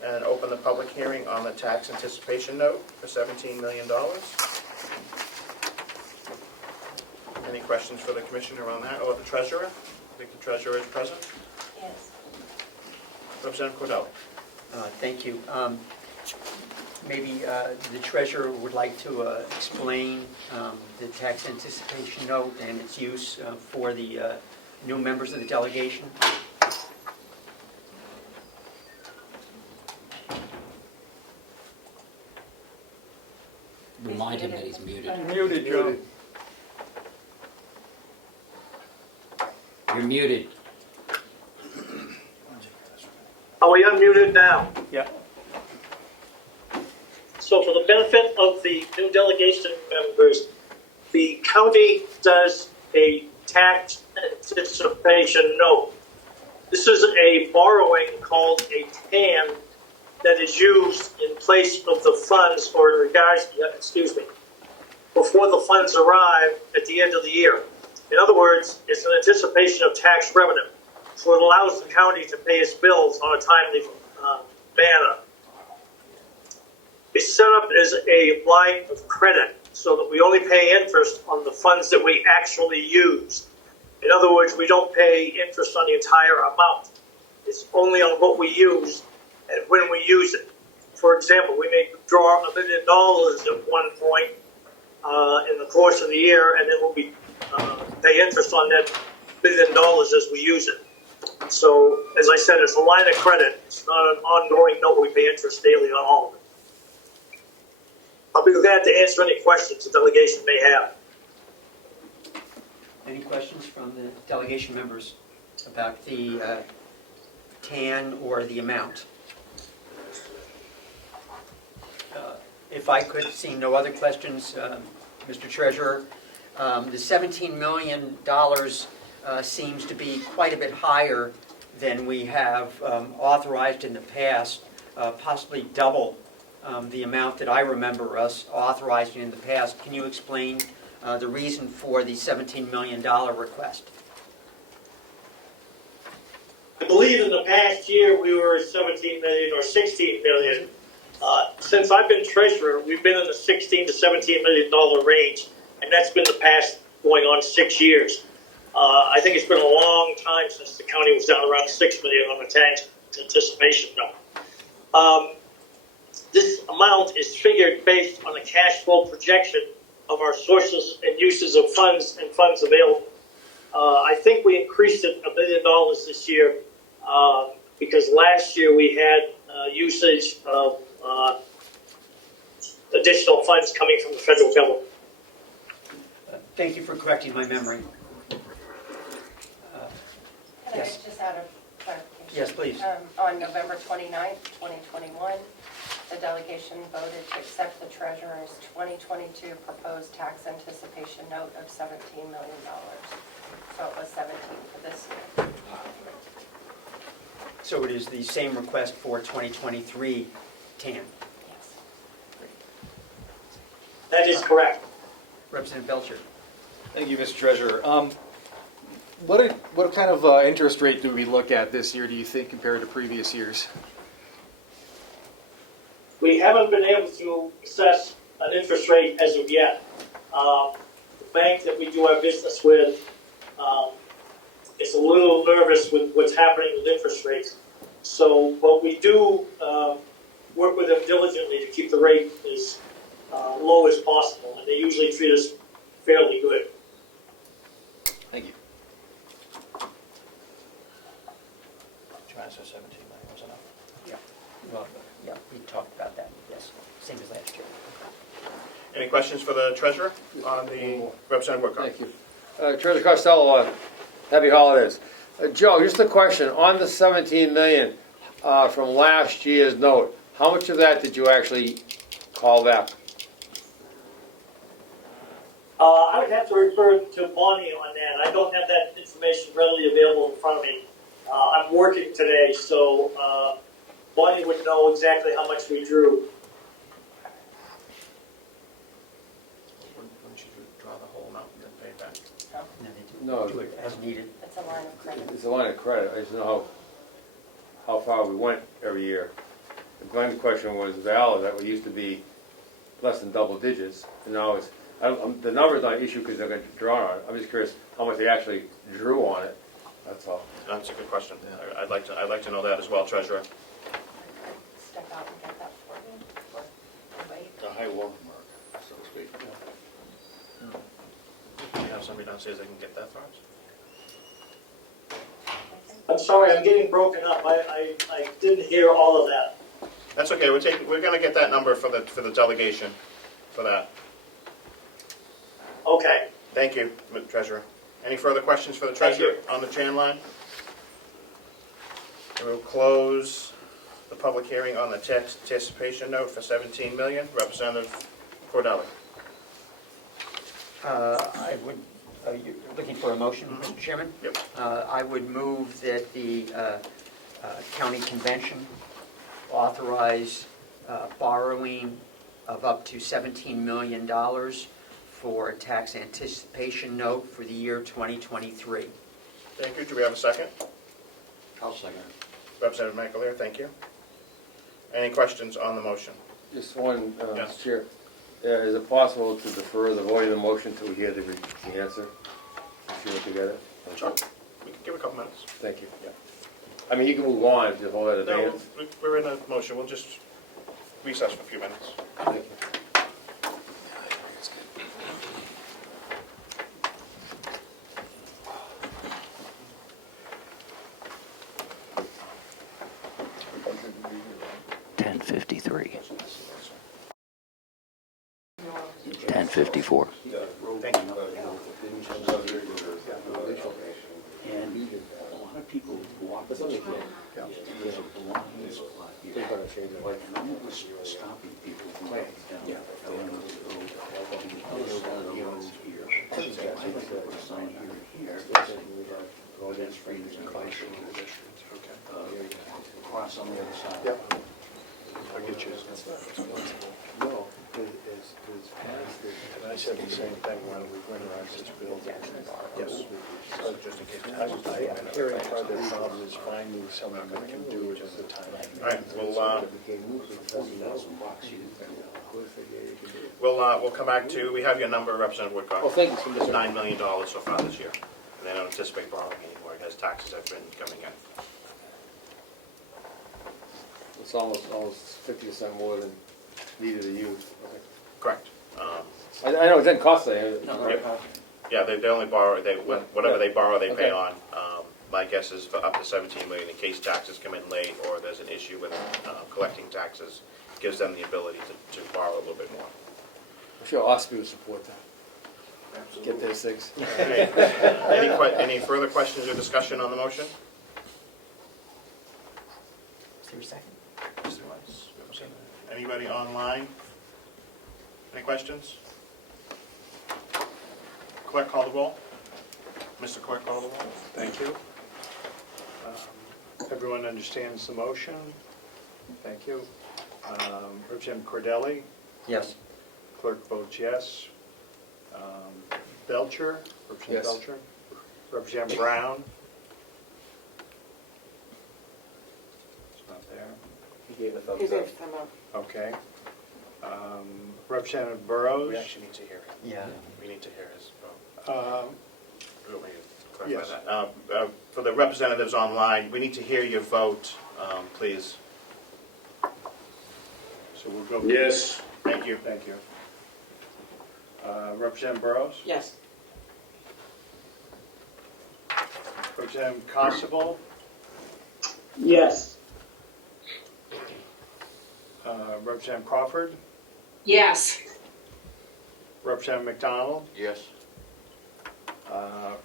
And open the public hearing on the tax anticipation note for $17 million. Any questions for the commissioner on that, or the treasurer? I think the treasurer is present. Yes. Representative Cordell. Thank you. Maybe the treasurer would like to explain the tax anticipation note and its use for the new members of the delegation. Remind him that he's muted. Muted, Joe. You're muted. Are we unmuted now? Yeah. So for the benefit of the new delegation members, the county does a tax anticipation note. This is a borrowing called a TAN that is used in place of the funds, or in regards, before the funds arrive at the end of the year. In other words, it's an anticipation of tax revenue. So it allows the county to pay its bills on a timely manner. It's set up as a line of credit so that we only pay interest on the funds that we actually use. In other words, we don't pay interest on the entire amount. It's only on what we use and when we use it. For example, we may draw $1 million at one point in the course of the year, and then we'll be pay interest on that $1 billion as we use it. So, as I said, it's a line of credit. It's not an ongoing note. We pay interest daily on all of it. I'll be glad to answer any questions the delegation may have. Any questions from the delegation members about the TAN or the amount? If I could see no other questions, Mr. Treasurer, the $17 million seems to be quite a bit higher than we have authorized in the past, possibly double the amount that I remember us authorizing in the past. Can you explain the reason for the $17 million request? I believe in the past year we were 17 million or 16 million. Since I've been treasurer, we've been in the 16 to 17 million dollar range, and that's been the past going on 6 years. I think it's been a long time since the county was down around 6 million on the tax anticipation note. This amount is figured based on a cash flow projection of our sources and uses of funds and funds available. I think we increased it $1 million this year because last year we had usage of additional funds coming from the federal government. Thank you for correcting my memory. Can Yes. I just add a clarification? Yes, please. On November 29th, 2021, the delegation voted to accept the treasurer's 2022 proposed tax anticipation note of $17 million. So it was 17 for this year. So it is the same request for 2023 TAN. Yes. That is correct. Representative Belcher. Thank you, Mr. Treasurer. What kind of interest rate do we look at this year, do you think, compared to previous years? We haven't been able to assess an interest rate as of yet. The bank that we do our business with is a little nervous with what's happening with interest rates. So, but we do work with them diligently to keep the rate as low as possible, and they usually treat us fairly good. Thank you. Trying to say 17 million was enough. Yeah. Well, yeah, we talked about that. Yes, same as last year. Any questions for the treasurer on the Representative Woodcock? Thank you. Treasurer Costello, happy holidays. Joe, just a question. On the $17 million from last year's note, how much of that did you actually call back? I would have to refer to Bonnie on that. I don't have that information readily available in front of me. I'm working today, so Bonnie would know exactly how much we drew. Wouldn't you draw the whole amount and then pay it back? No, No. do it as needed. It's a line of credit. It's a line of credit. I just know how far we went every year. Glenn's question was valid, that we used to be less than double digits, and now it's, the number's not an issue because they're going to draw on it. I'm just curious how much they actually drew on it. That's all. That's a good question. I'd like to know that as well, Treasurer. Step out and get that for you, or wait. The high water mark, so to speak. Do you have somebody downstairs that can get that for us? I'm sorry, I'm getting broken up. I didn't hear all of that. That's okay. We're gonna get that number for the delegation for that. Okay. Thank you, Treasurer. Any further questions for the Treasurer on the Chan line? We'll close the public hearing on the tax anticipation note for $17 million. Representative Cordelli. I would, you're looking for a motion, Mr. Chairman? Yep. I would move that the county convention authorize borrowing of up to $17 million for a tax anticipation note for the year 2023. Thank you. Do we have a second? I'll second it. Representative McAleer, thank you. Any questions on the motion? Just one, Yes. Mr. Chair. Is it possible to defer the voting of the motion till we hear the answer? See what together? Sure. We can give a couple minutes. Thank you. Yeah. I mean, you can move on if you hold that No, advance. we're in a motion. We'll just recess for a few minutes. Thank you. $10.53. $10.54. Thank you. And a lot of people walk this road. There's a blind spot here. And I'm always stopping people from going down the other side of the road here. I like to put a sign here and here. Pedestrians and bicycles. Cross on the other side. Yep. I'll get you. No, and I said the same thing when we winterize this building. Yes. So just in case. I'm hearing part of the problem is finding someone that can do it at the time. All right, we'll come back to, we have your number, Representative Woodcock. Oh, thank you so much. It's $9 million so far this year. And they don't anticipate borrowing anymore as taxes have been coming in. It's almost 50% more than needed to use. Okay. Correct. I know it doesn't cost anything. Yeah, they only borrow, whatever they borrow, they pay on. My guess is for up to $17 million in case taxes come in late or there's an issue with collecting taxes, gives them the ability to borrow a little bit more. I'm sure OSPI would support that. Get those things. Any further questions or discussion on the motion? Is there a second? Anybody online? Any questions? Clerk, call the roll. Mr. Clerk, call the roll. Thank you. Everyone understands the motion? Thank you. Representative Cordelli? Yes. Clerk votes yes. Belcher? Representative Yes. Belcher? Representative Brown? It's not there. He gave a thumbs He up. gave them up. Okay. Representative Burrows? We actually need to hear it. Yeah. We need to hear his vote. Let me clarify Yes. that. For the representatives online, we need to hear your vote, please. So we'll go. Yes. Thank you. Thank you. Representative Burrows? Yes. Representative Constable? Yes. Representative Crawford? Yes. Representative McDonald? Yes.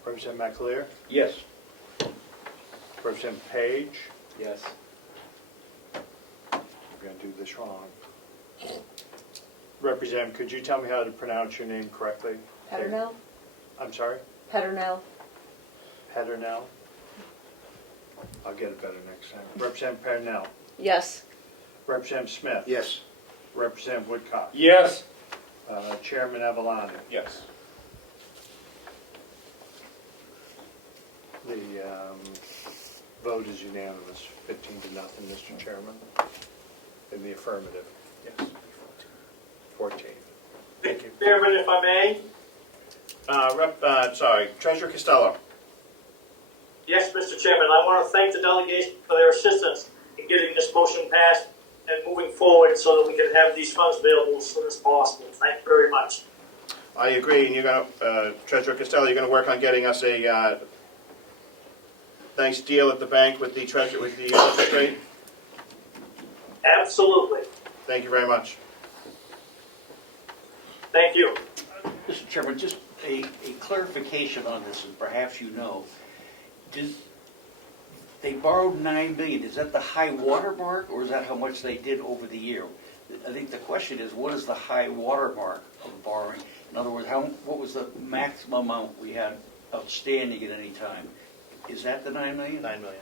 Representative McAleer? Yes. Representative Page? Yes. I'm going to do this wrong. Representative, could you tell me how to pronounce your name correctly? Peternell? I'm sorry? Peternell. Peternell? I'll get it better next time. Representative Peternell? Yes. Representative Smith? Yes. Representative Woodcock? Yes. Chairman Avalon? Yes. The vote is unanimous, 15-0, Mr. Chairman, in the affirmative. Yes. 14. Thank you. Chairman, if I may, Treasurer Costello. Yes, Mr. Chairman, I want to thank the delegation for their assistance in getting this motion passed and moving forward so that we can have these funds available as soon as possible. Thank you very much. I agree, and you're gonna, Treasurer Costello, you're gonna work on getting us a nice deal at the bank with the treasurer, with the interest rate? Absolutely. Thank you very much. Thank you. Mr. Chairman, just a clarification on this, and perhaps you know. They borrowed $9 million. Is that the high water mark, or is that how much they did over the year? I think the question is, what is the high water mark of borrowing? In other words, what was the maximum amount we had outstanding at any time? Is that the $9 million? $9 million.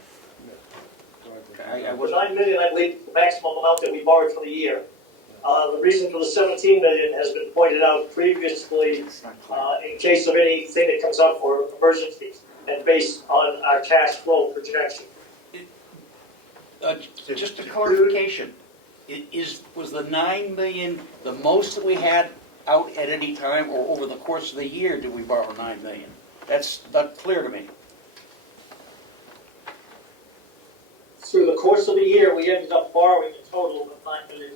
Okay, I The was $9 million, I believe, is the maximum amount that we borrowed for the year. The reason for the $17 million has been pointed out previously in case of anything that comes up for emergencies and based on our cash flow projection. just a clarification. Was the $9 million the most that we had out at any time, or over the course of the year did we borrow $9 million? That's not clear to me. Through the course of the year, we ended up borrowing a total of $9 million.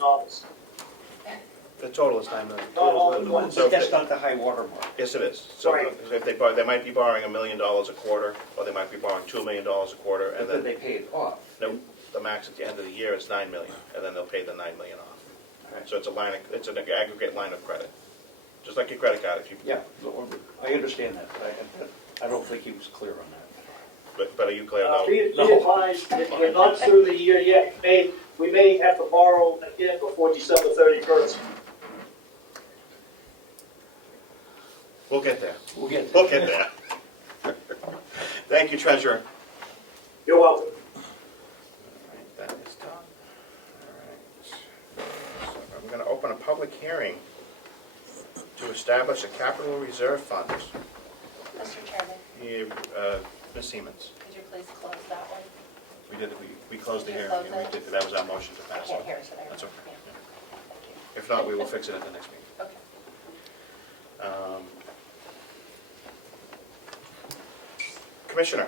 The total is $9 million. Not all at once. But that's not the high water mark. Yes, it is. So Right. if they might be borrowing $1 million a quarter, or they might be borrowing $2 million a quarter, and But then then they pay it off. the max at the end of the year is $9 million, and then they'll pay the $9 million off. Right. So it's it's an aggregate line of credit, just like your credit card. If you, Yeah, I understand that, but I don't think he was clear on that. but are you clear now? Be advised, we're not through the year yet. We may have to borrow again before December 31st. We'll get there. We'll get We'll get there. Thank you, Treasurer. You're welcome. That is done. All right. So I'm going to open a public hearing to establish a capital reserve fund. Mr. Chairman, Ms. Siemens, could you please close that one? we closed the Did you hearing. close it? That was our motion to I pass can't it. hear today. That's okay. Yeah. Thank you. If not, we will fix it at the next meeting. Okay. Commissioner,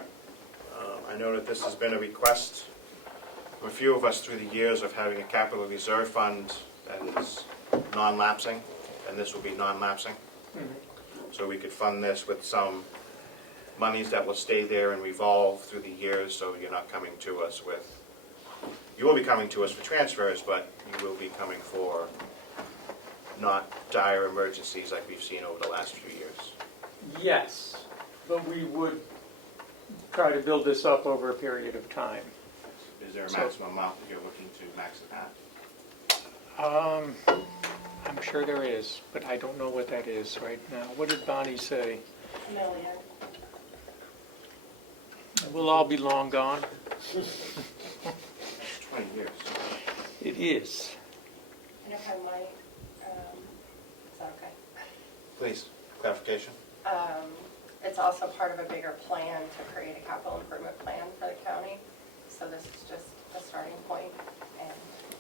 I know that this has been a request of a few of us through the years of having a capital reserve fund that is non-lapsing, and this will be non-lapsing. So we could fund this with some monies that will stay there and revolve through the years, so you're not coming to us with, you will be coming to us for transfers, but you will be coming for not dire emergencies like we've seen over the last few years. Yes, but we would try to build this up over a period of time. Is there a maximum amount that you're looking to max it at? I'm sure there is, but I don't know what that is right now. What did Bonnie say? $1 million. We'll all be long gone. That's 20 years. It is. And if I might, is that okay? Please, clarification. It's also part of a bigger plan to create a capital improvement plan for the county. So this is just a starting point, and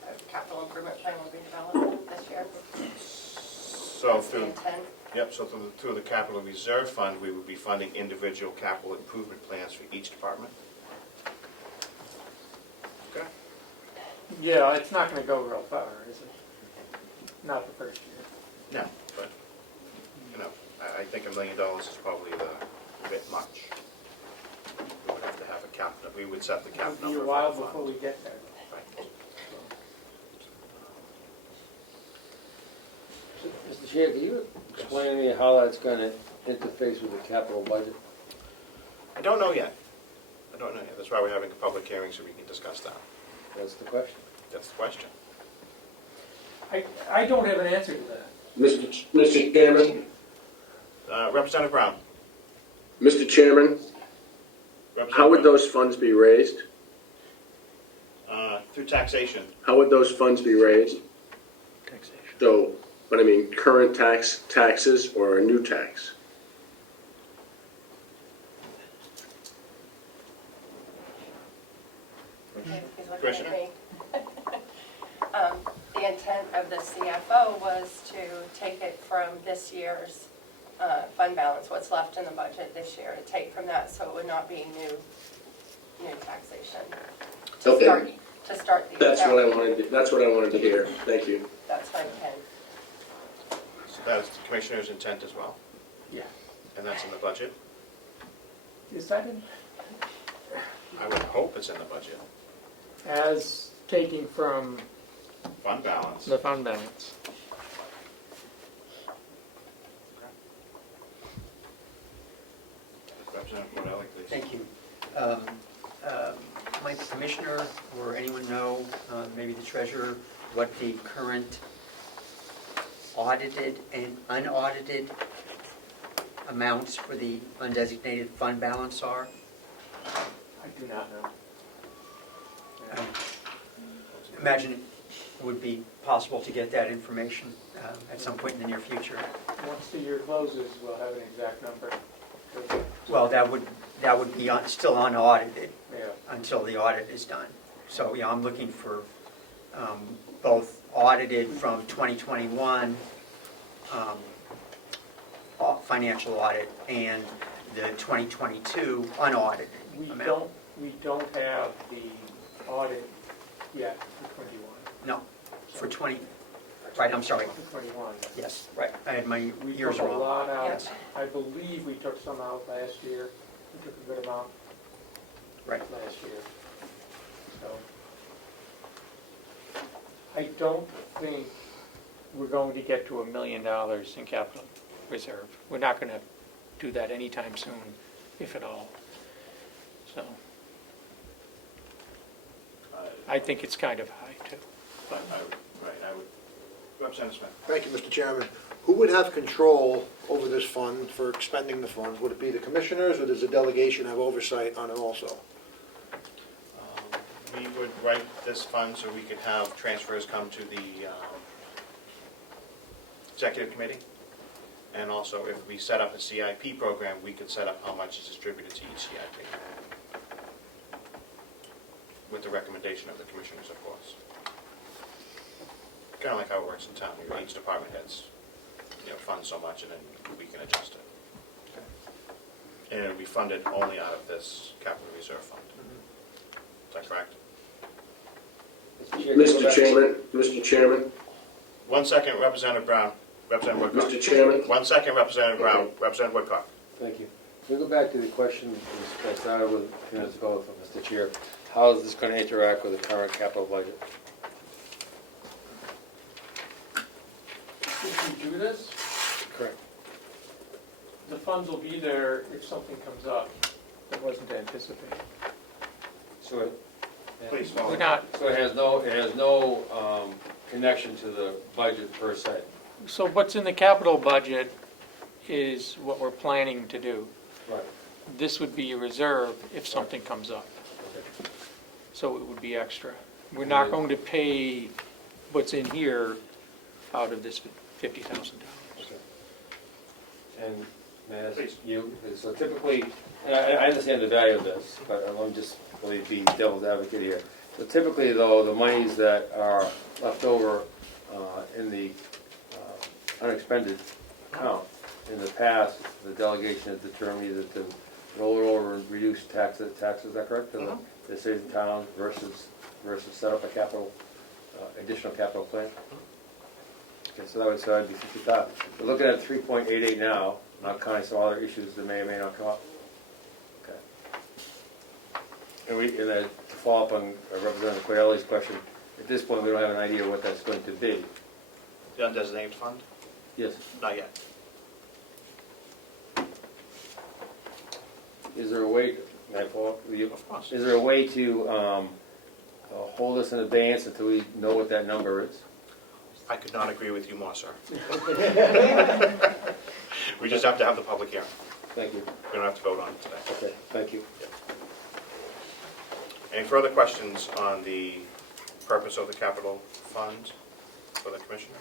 a capital improvement plan will be developed this year. So That's the through, intent. yep, so through the capital reserve fund, we would be funding individual capital improvement plans for each department? Okay. Yeah, it's not going to go real far, is it? Not the first year. No, but, you know, I think $1 million is probably a bit much. We would have to have a cap, we would set the cap It'll be number a for while the fund. before we get there. Right. Mr. Chair, can you explain to me how that's going to interface with the capital budget? I don't know yet. I don't know yet. That's why we're having a public hearing, so we can discuss that. That's the question. That's the question. I don't have an answer to that. Mr. Chairman, Representative Brown. Mr. Chairman, how would those funds be raised? Through taxation. How would those funds be raised? Taxation. So, but I mean, current taxes or a new tax? He's looking Commissioner? at me. The intent of the CFO was to take it from this year's fund balance, what's left in the budget this year, to take from that, so it would not be new taxation. Okay. To start the That's account. what I wanted to hear. Thank you. That's fine, Ken. So that's the commissioner's intent as well, Yeah. and that's in the budget? Is that in, I would hope it's in the budget. as taking from Fund balance. the fund balance? Representative Cordelli, please. Thank you. Might the commissioner or anyone know, maybe the treasurer, what the current audited and unaudited amounts for the undesignated fund balance are? I do not know. Imagine it would be possible to get that information at some point in the near future. Once the year closes, we'll have an exact number. Well, that would be still unaudited Yeah. until the audit is done. So, yeah, I'm looking for both audited from 2021 financial audit and the 2022 unaudited amount. We don't have the audit yet for 21. No, for 20, right, I'm sorry. For 21. Yes, right, I had my We years took a wrong. lot out. Yes. I believe we took some out last year. We took a good amount Right. last year. So I don't think we're going to get to $1 million in capital reserve. We're not going to do that anytime soon, if at all. So I think it's kind of high, too. But I would, Representative Smith. Thank you, Mr. Chairman. Who would have control over this fund for expending the funds? Would it be the commissioners, or does the delegation have oversight on it also? We would write this fund so we could have transfers come to the executive committee. And also, if we set up a CIP program, we could set up how much is distributed to each CIP. With the recommendation of the commissioners, of course. Kind of like how it works in town. Each department heads, fund so much, and then we can adjust it. And it'll be funded only out of this capital reserve fund. Is that correct? Mr. Chairman, 1 second, Representative Brown. Representative Woodcock. Mr. Chairman. 1 second, Representative Brown. Representative Woodcock. Thank you. Can we go back to the question I started with a few minutes ago from Mr. Chair? How is this going to interact with the current capital budget? If we do this, Correct. the funds will be there if something comes up that wasn't anticipated. So it, Please follow. We're not, so it has no connection to the budget per se. so what's in the capital budget is what we're planning to do. Right. This would be a reserve if something comes up. So it would be extra. We're not going to pay what's in here out of this $50,000. And may I ask you, so typically, and I understand the value of this, but I'm just really be devil's advocate here. So typically, though, the monies that are left over in the unexpended account, in the past, the delegation has determined either to roll it over and reduce taxes, is that correct? To the cities and towns versus set up a capital, additional capital plan? Okay, so that would be 50,000. We're looking at 3.88 now, not counting some other issues that may or may not come up. Okay. And then to follow up on Representative Coyelli's question, at this point, we don't have an idea what that's going to be. The undesignated fund? Yes. Not yet. Is there a way, may I follow up with you? Of course. Is there a way to hold us in advance until we know what that number is? I could not agree with you more, sir. We just have to have the public hearing. Thank you. We don't have to vote on it today. Okay, thank you. Any further questions on the purpose of the capital fund for the commissioners?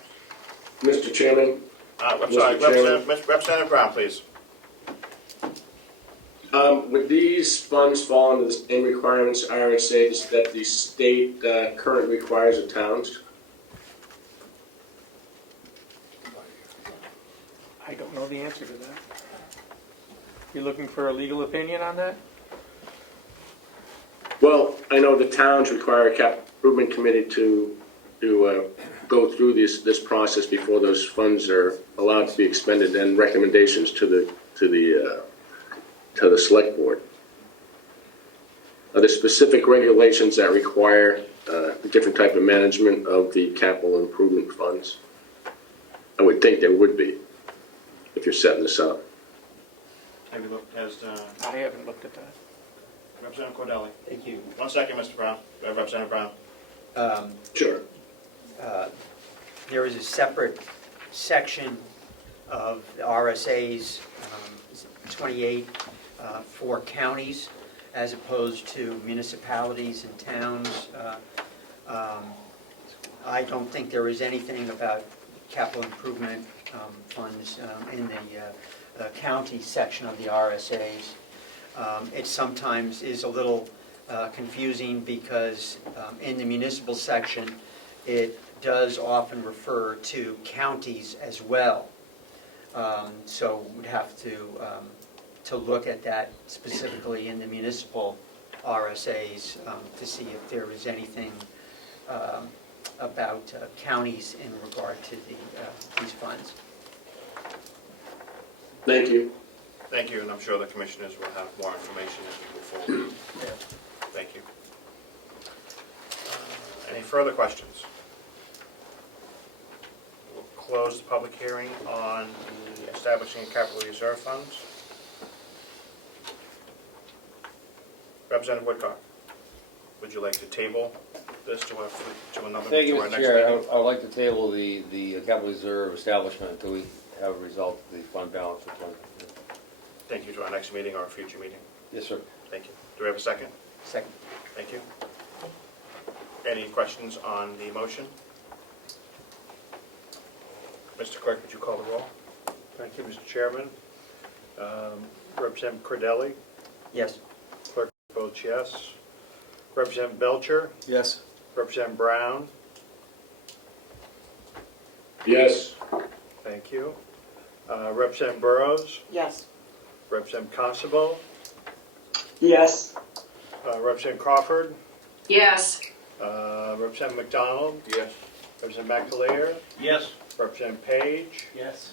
Mr. Chairman. I'm sorry, Representative Brown, please. Would these funds fall under the same requirements RSA's that the state currently requires of towns? I don't know the answer to that. You looking for a legal opinion on that? Well, I know the towns require a capital improvement committee to go through this process before those funds are allowed to be expended, and recommendations to the select board. Are there specific regulations that require a different type of management of the capital improvement funds? I would think there would be, if you're setting this up. Have you looked, has I haven't looked at that. Representative Cordelli? Thank you. 1 second, Mr. Brown. Representative Brown. Sure. There is a separate section of the RSA's, 28, for counties as opposed to municipalities and towns. I don't think there is anything about capital improvement funds in the county section of the RSA's. It sometimes is a little confusing because in the municipal section, it does often refer to counties as well. So we'd have to look at that specifically in the municipal RSA's to see if there is anything about counties in regard to these funds. Thank you. Thank you, and I'm sure the commissioners will have more information as we move forward. Thank you. Any further questions? We'll close the public hearing on the establishing capital reserve funds. Representative Woodcock, would you like to table this to another, Thank you, to our Mr. next Chair. meeting? I would like to table the capital reserve establishment until we have a result of the fund balance return. Thank you, to our next meeting or a future meeting. Yes, sir. Thank you. Do we have a second? Second. Thank you. Any questions on the motion? Mr. Clerk, would you call the roll? Thank you, Mr. Chairman. Representative Cordelli? Yes. Clerk votes yes. Representative Belcher? Yes. Representative Brown? Yes. Thank you. Representative Burrows? Yes. Representative Constable? Yes. Representative Crawford? Yes. Representative McDonald? Yes. Representative McAleer? Yes. Representative Page? Yes.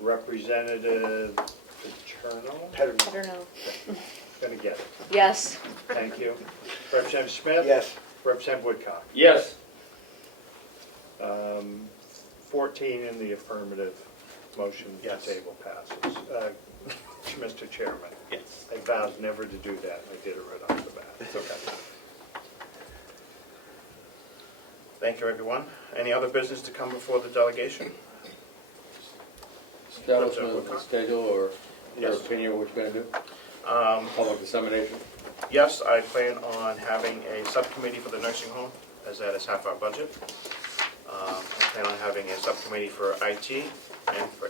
Representative Paterno? Paterno. Gonna get it. Yes. Thank you. Representative Smith? Yes. Representative Woodcock? Yes. 14 in the affirmative, motion to Yes. table passes. Mr. Chairman, Yes. I vowed never to do that, I did it right off the bat. It's okay. Thank you, everyone. Any other business to come before the delegation? Establishment of the schedule or your Yes. opinion, what you're going to do? Public dissemination? Yes, I plan on having a subcommittee for the nursing home, as that is half our budget. I plan on having a subcommittee for IT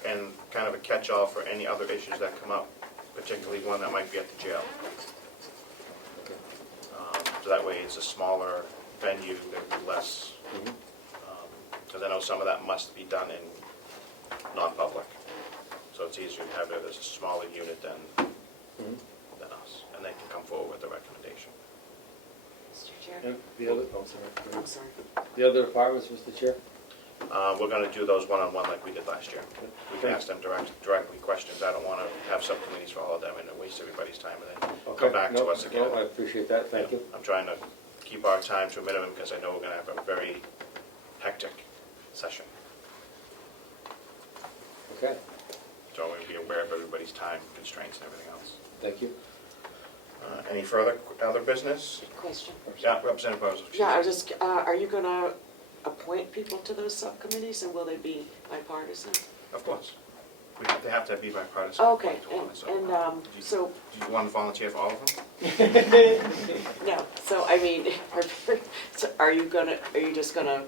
and kind of a catch-all for any other issues that come up, particularly one that might be at the jail. So that way it's a smaller venue, there'd be less, because I know some of that must be done in non-public. So it's easier to have it as a smaller unit than us, and they can come forward with a recommendation. Mr. Chair? And the other, I'm sorry. the other departments, Mr. Chair? We're going to do those one-on-one like we did last year. We can ask them directly questions. I don't want to have subcommittees for all of them and waste everybody's time and then come back to us again. No, I appreciate that, thank you. I'm trying to keep our time to a minimum because I know we're going to have a very hectic session. Okay, So we'll be aware of everybody's time constraints and everything else. thank you. Any further, other business? Question. Yeah, Representative Bowes. Yeah, I was just, are you going to appoint people to those subcommittees, and will they be bipartisan? Of course. They have to be bipartisan. Oh, okay, to want it, so, Do you want to volunteer for all of them? no, so, I mean, are you just gonna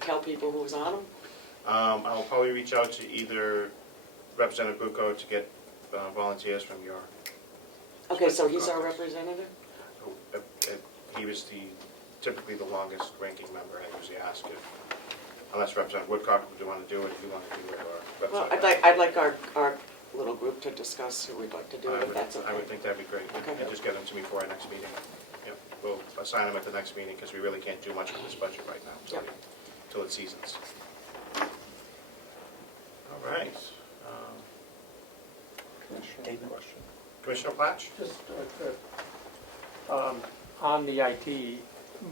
tell people who's on them? I'll probably reach out to either Representative Bucco to get volunteers from your... Okay, so he's our representative? He was typically the longest ranking member. I usually ask if unless Representative Woodcock would want to do it, if you want to do it, or Well, Representative. I'd like our little group to discuss who we'd like to do it, if that's okay. I would think that'd be great. Okay. And just get them to me for our next meeting. Yep, we'll assign them at the next meeting, because we really can't do much with this budget right now, Yep. till it seasons. All right. Commissioner Platch? Just on the IT,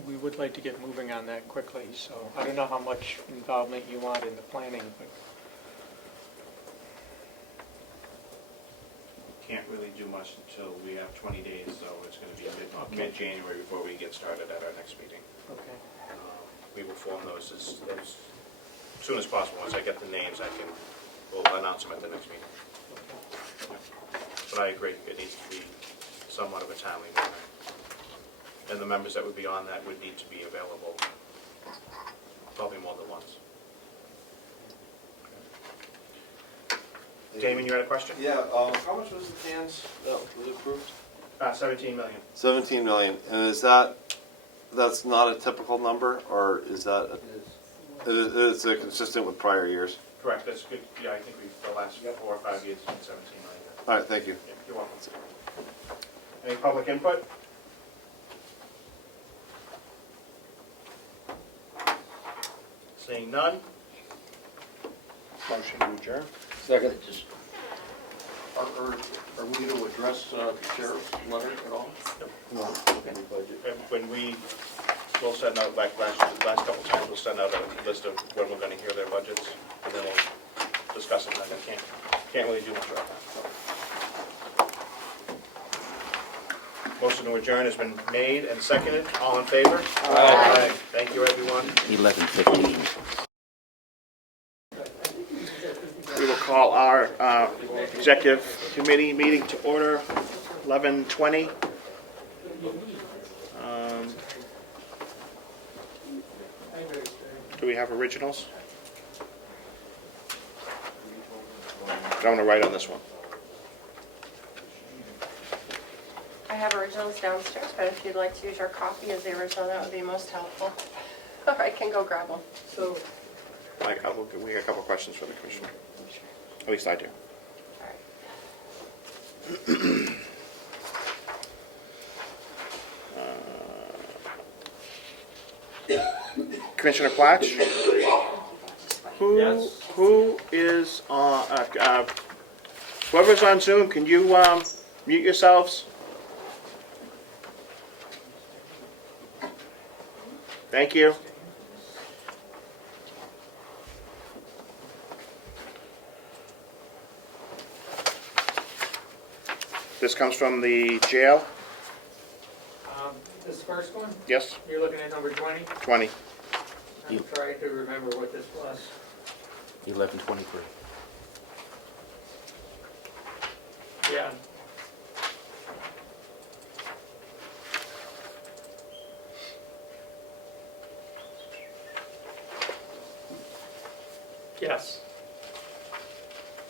we would like to get moving on that quickly, so I don't know how much involvement you want in the planning, but Can't really do much until we have 20 days, so it's going to be mid-January before we get started at our next meeting. okay. We will form those as soon as possible. Once I get the names, we'll announce them at the next meeting. But I agree, it needs to be somewhat of a timely manner. And the members that would be on that would need to be available probably more than once. Damon, you had a question? Yeah, how much was the cans that was approved? 17 million. 17 million, and that's not a typical number, or is that, is it consistent with prior years? Correct, that's good. Yeah, I think the last 4 or 5 years, it's been 17 million. All right, thank you. Yeah, you're welcome. Any public input? Seeing none? Motion to adjourn. Second. Are we going to address the sheriff's letter at all? No. When we'll send out, like last couple times, we'll send out a list of when we're going to hear their budgets, and then we'll discuss them. I can't really do much right now. Motion to adjourn has been made and seconded. All in favor? Aye. Thank you, everyone. 11:15. We will call our executive committee meeting to order, 11:20. Do we have originals? I'm going to write on this one. I have originals downstairs, but if you'd like to use your copy as the original, that would be most helpful. Or I can go grab them. So, We got a couple questions for the commissioner. At least I do. Commissioner Platch? Who is on, whoever's on Zoom, can you mute yourselves? Thank you. This comes from the jail? This first one, Yes? you're looking at number 20? 20. I'm trying to remember what this was. 11:23. Yeah. Yes.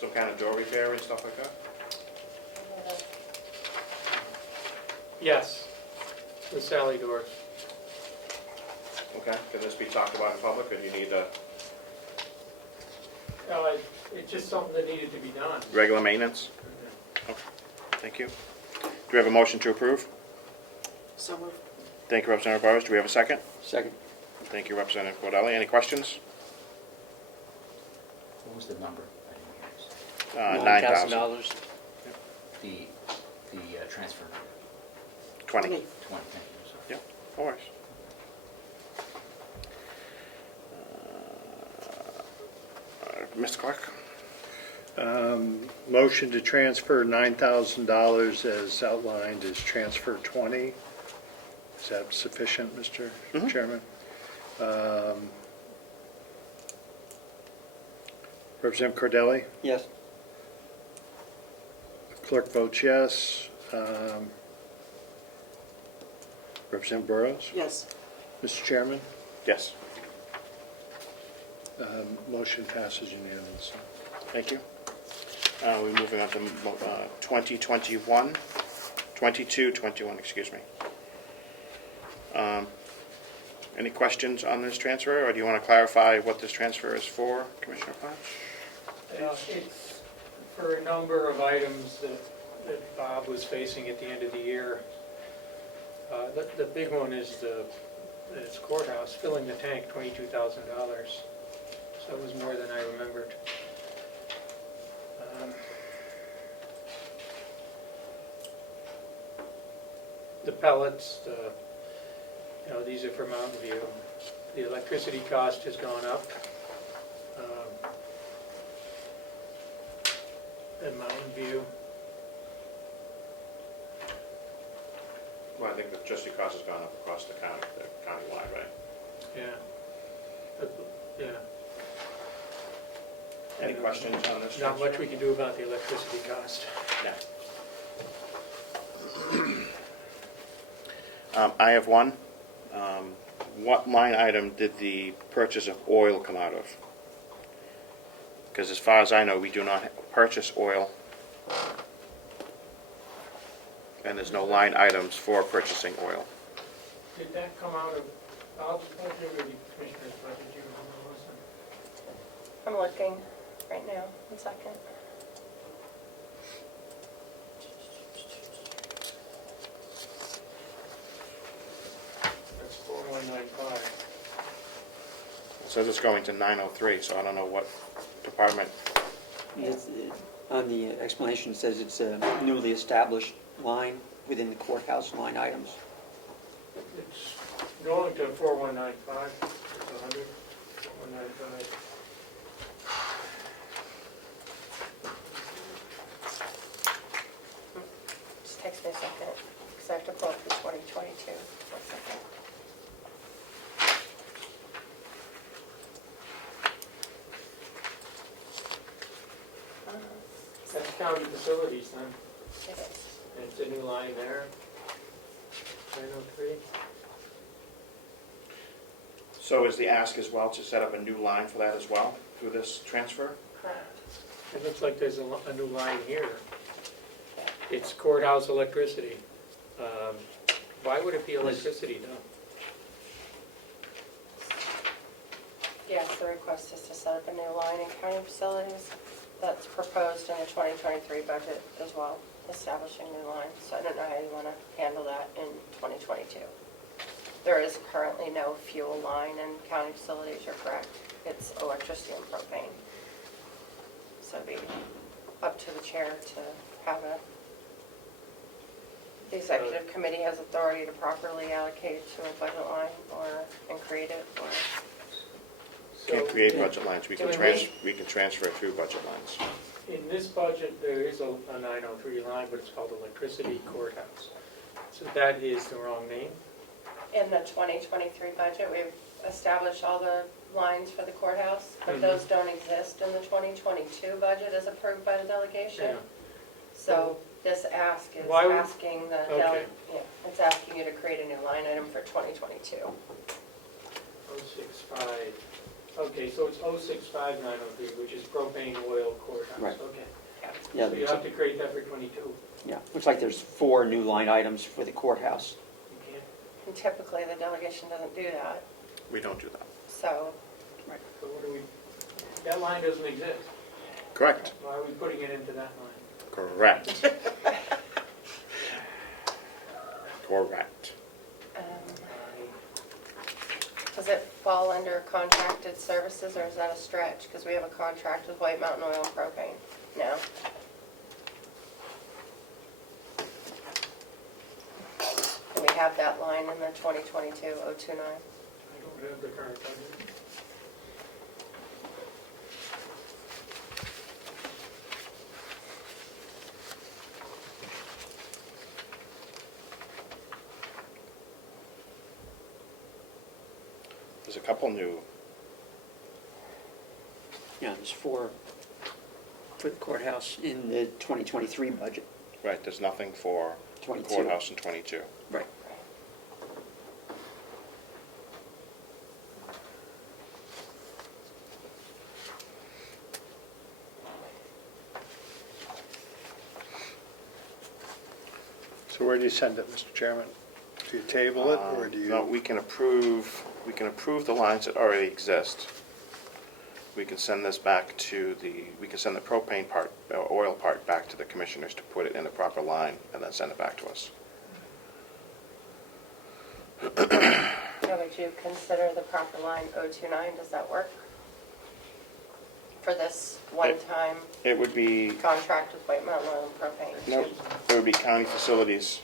Some kind of door repair and stuff like that? Yes. The Sally doors. Okay, can this be talked about in public, or do you need a It's just something that needed to be done. regular maintenance? Okay, thank you. Do we have a motion to approve? So moved. Thank you, Representative Burrows. Do we have a second? Second. Thank you, Representative Cordelli. Any questions? What was the number? I didn't hear. $9,000. The transfer. 20. 20. Thank you. Sorry. Yep, no worries. Mr. Clark? Motion to transfer $9,000 as outlined as transfer 20. Is that sufficient, Mr. Chairman? Representative Cordelli? Yes. Clerk votes yes. Representative Burrows? Yes. Mr. Chairman? Yes. Motion passes unanimously. Thank you. We're moving on to 2021, 22, 21, excuse me. Any questions on this transfer, or do you want to clarify what this transfer is for, Commissioner Potts? It's for a number of items that Bob was facing at the end of the year. The big one is it's courthouse, filling the tank, $22,000. So it was more than I remembered. The pellets, these are for Mountain View. The electricity cost has gone up. At Mountain View. Well, I think the electricity cost has gone up across the county line, right? Yeah. Yeah. Any questions on this? Not much we can do about the electricity cost. Yeah. I have one. What line item did the purchase of oil come out of? Because as far as I know, we do not purchase oil, and there's no line items for purchasing oil. Did that come out of, I'll give you the commissioner's budget, you remember, Melissa? I'm looking right now, 1 second. That's 4195. It says it's going to 903, so I don't know what department. On the explanation, it says it's a newly established line within the courthouse line items. It's going to 4195, it's 100, 4195. Just takes me a second, because I have to pull up the 2022. 1 second. That's county facilities then. It is. And it's a new line there. 903. So is the ask as well to set up a new line for that as well through this transfer? Correct. It looks like there's a new line here. It's courthouse electricity. Why would it be electricity though? Yes, the request is to set up a new line in county facilities. That's proposed in the 2023 budget as well, establishing new lines. So I don't know how you want to handle that in 2022. There is currently no fuel line in county facilities, you're correct. It's electricity and propane. So it'd be up to the chair to have it. The executive committee has authority to properly allocate to a budget line and create it, or Can't create budget lines, we can Doing transfer through budget lines. In this budget, there is a 903 line, but it's called electricity courthouse. So that is the wrong name. in the 2023 budget, we've established all the lines for the courthouse, but Mhm. those don't exist in the 2022 budget as approved by the delegation. Yeah. So this ask is Why would- asking the Okay. it's asking you to create a new line item for 2022. 065, okay, so it's 065,903, which is propane oil courthouse, Right. okay. Yeah, So you have to create that for 22. yeah, looks like there's 4 new line items for the courthouse. You can't, And typically, the delegation doesn't do that, We don't do that. so so what do we, that line doesn't exist. Correct. Why are we putting it into that line? Correct. Correct. does it fall under contracted services, or is that a stretch? Because we have a contract with White Mountain Oil and Propane. No? And we have that line in the 2022-029. I don't have the current budget. There's a couple new, Yeah, there's 4 for the courthouse in the 2023 budget. right, there's nothing for 22. courthouse in 22. Right. So where do you send it, Mr. Chairman? Do you table it, or do you? No, we can approve we can approve the lines that already exist. We can send this back to we can send the propane part, oil part back to the commissioners to put it in the proper line and then send it back to us. How would you consider the proper line 029? Does that work? For this one-time It would be, contract with White Mountain Oil and Propane? nope, it would be county facilities.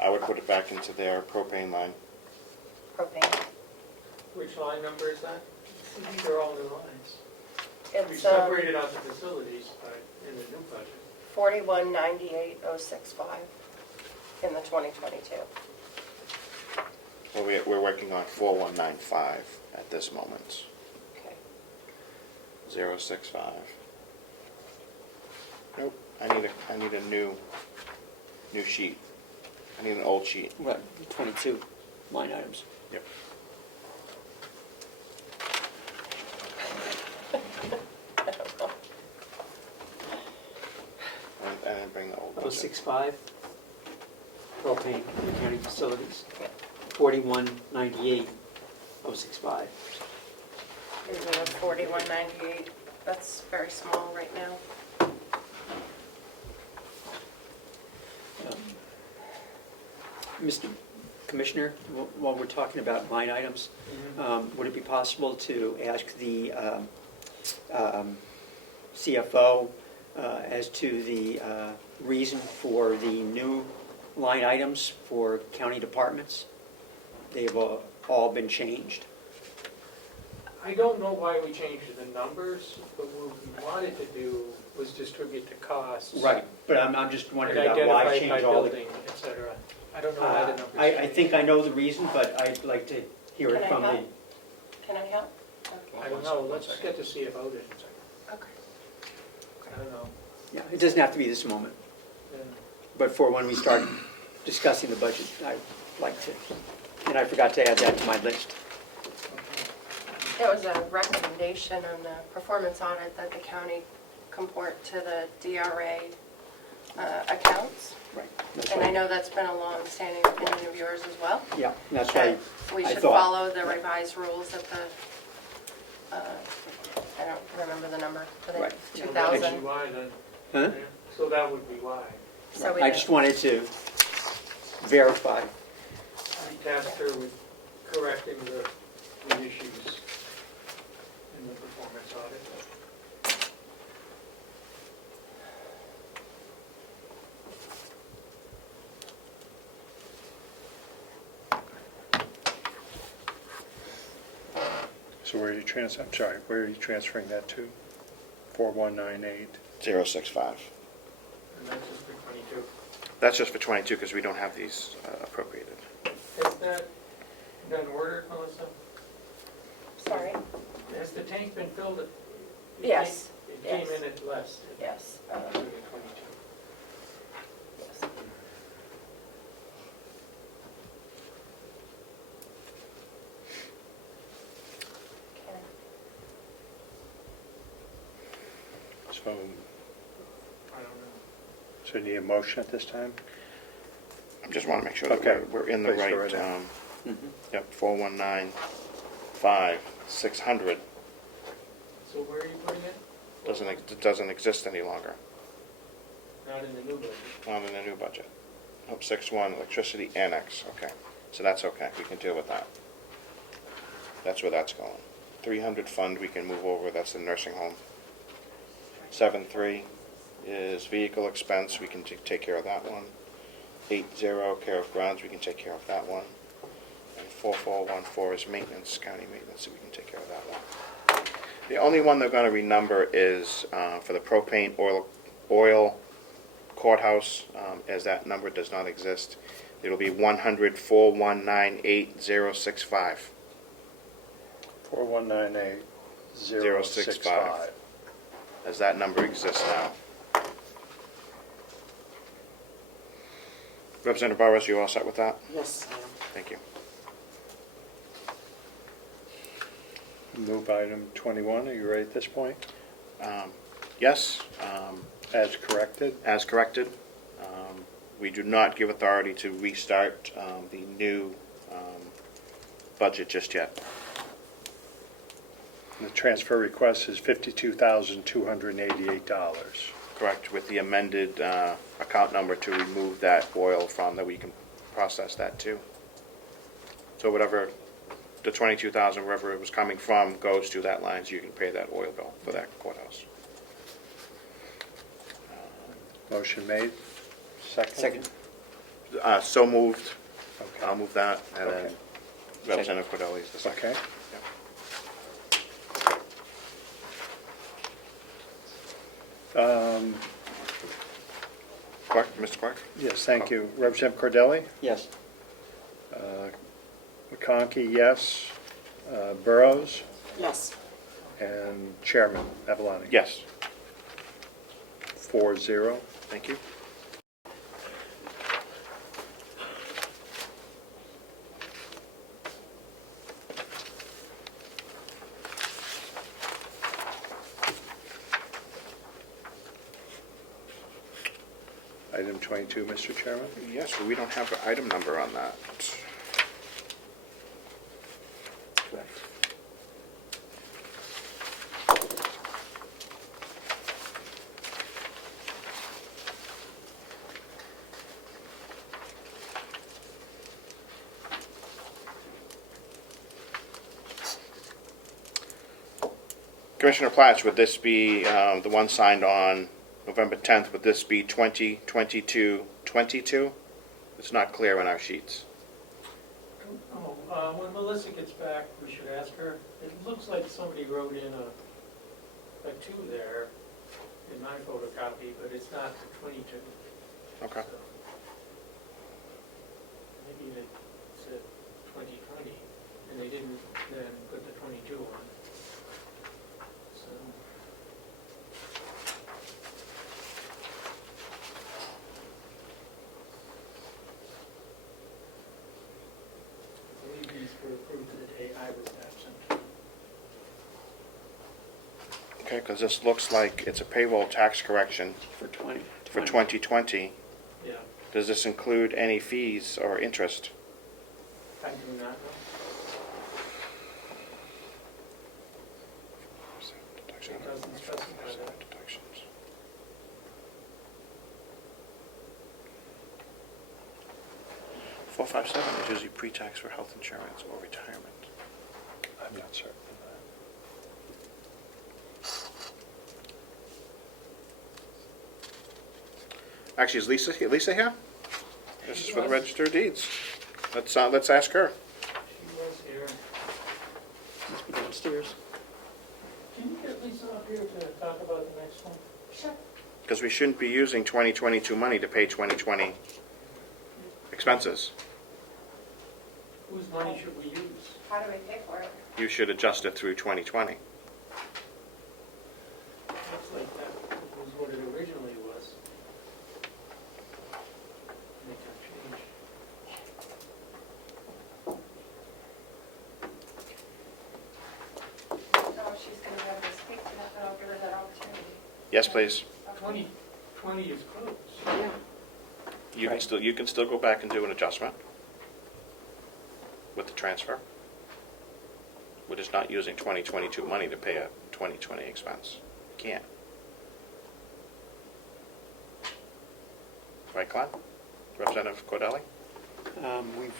I would put it back into their propane line. Propane. Which line number is that? These are all new lines. We It's separated out the facilities in the new budget. 4198065 in the 2022. Well, we're working on 4195 at this moment. Okay. 065. Nope, I need a new sheet. I need an old sheet. What, 22 line items? Yep. I didn't bring the old budget. 065, propane and county facilities. 4198, 065. Is it a 4198? That's very small right now. Mr. Commissioner, while we're talking about line items, would it be possible to ask the CFO as to the reason for the new line items for county departments? They've all been changed. I don't know why we changed the numbers, but what we wanted to do was distribute the costs. Right, but I'm just wondering And about why identify change by all the... building, et cetera. I don't know why the numbers I changed. think I know the reason, but I'd like to hear it Can I from the... help? Can I help? I don't know, let's get to see about it. Okay. I don't know. Yeah, it doesn't have to be this moment, Yeah. but for when we start discussing the budget, I'd like to. And I forgot to add that to my list. It was a recommendation on the performance audit that the county comport to the DRA accounts. Right. That's And I right. know that's been a long-standing opinion of yours as well. Yeah, that's why That we I should thought. follow the revised rules of the, I don't remember the number, but Right. it's So that would 2000. be why then. Huh? Yeah. So that would be why. So we I don't- just wanted to verify. We tasked her with correcting the issues in the performance audit. So where are you where are you transferring that to? 4198. 065. And that's just for 22. That's just for 22 because we don't have these appropriated. Has that been ordered, Melissa? Sorry? Has the tank been filled? Yes. It came Yes. in at less. Yes. than 22. Yes. Okay. So, I don't know. so you need a motion at this time? I just want to make sure that Okay. we're in the Place it right, right there. yep, 4195, 600 So where are you putting it? doesn't exist any longer, Not in the new budget. not in the new budget. Nope, 61, electricity annex, okay. So that's okay, we can deal with that. That's where that's going. 300 fund we can move over, that's the nursing home. 73 is vehicle expense, we can take care of that one. 80, care of grounds, we can take care of that one. And 4414 is maintenance, county maintenance, so we can take care of that one. The only one they're going to renumber is for the propane oil courthouse, as that number does not exist. It'll be 100-4198-065. 4198-065. As that number exists now. Representative Burrows, you all set with that? Yes, I am. Thank you. Move item 21, are you ready at this point? Yes. As corrected? As corrected. We do not give authority to restart the new budget just yet. The transfer request is $52,288. Correct, with the amended account number to remove that oil from, that we can process that too. So whatever, the 22,000, wherever it was coming from, goes to that line, so you can pay that oil bill for that courthouse. Motion made. Second? So moved. Okay. I'll move that, and then Okay. Representative Cordelli is the second. Okay. Clark, Mr. Clark? Yes, thank you. Representative Cordelli? Yes. McConkey, yes. Burrows? Yes. And Chairman Avaloni? Yes. 4-0. Thank you. Item 22, Mr. Chairman. Yes, but we don't have an item number on that. Correct. Commissioner Platts, would this be the one signed on November 10th? Would this be 2022-22? It's not clear on our sheets. When Melissa gets back, we should ask her. It looks like somebody wrote in a 2 there in my photocopy, but it's not 22. Okay. So maybe they said 2020, and they didn't then put the 22 on. So. I believe these were approved the day I was absent. Okay, because this looks like it's a payroll tax correction For 20. for 2020. Yeah, Does this include any fees or interest? I do not know. It doesn't specify that. 457 is usually pre-tax for health insurance or retirement. I'm not certain of Actually, is Lisa here? This is for the was. Register of Deeds. Let's ask her. She was here. Must be downstairs. Can you get Lisa up here to talk about the next one? Sure. Because we shouldn't be using 2022 money to pay 2020 expenses. Whose money should we use? How do we pay for it? You should adjust it through 2020. Looks like that was what it originally was. Make that change. Oh, she's gonna have to speak to that, but I'll give her that opportunity. Yes, please. 2020 is closed. Yeah. You can still go back and do an adjustment with the transfer. We're just not using 2022 money to pay a 2020 expense. Can't. Right, Glenn? Representative Cordelli? We've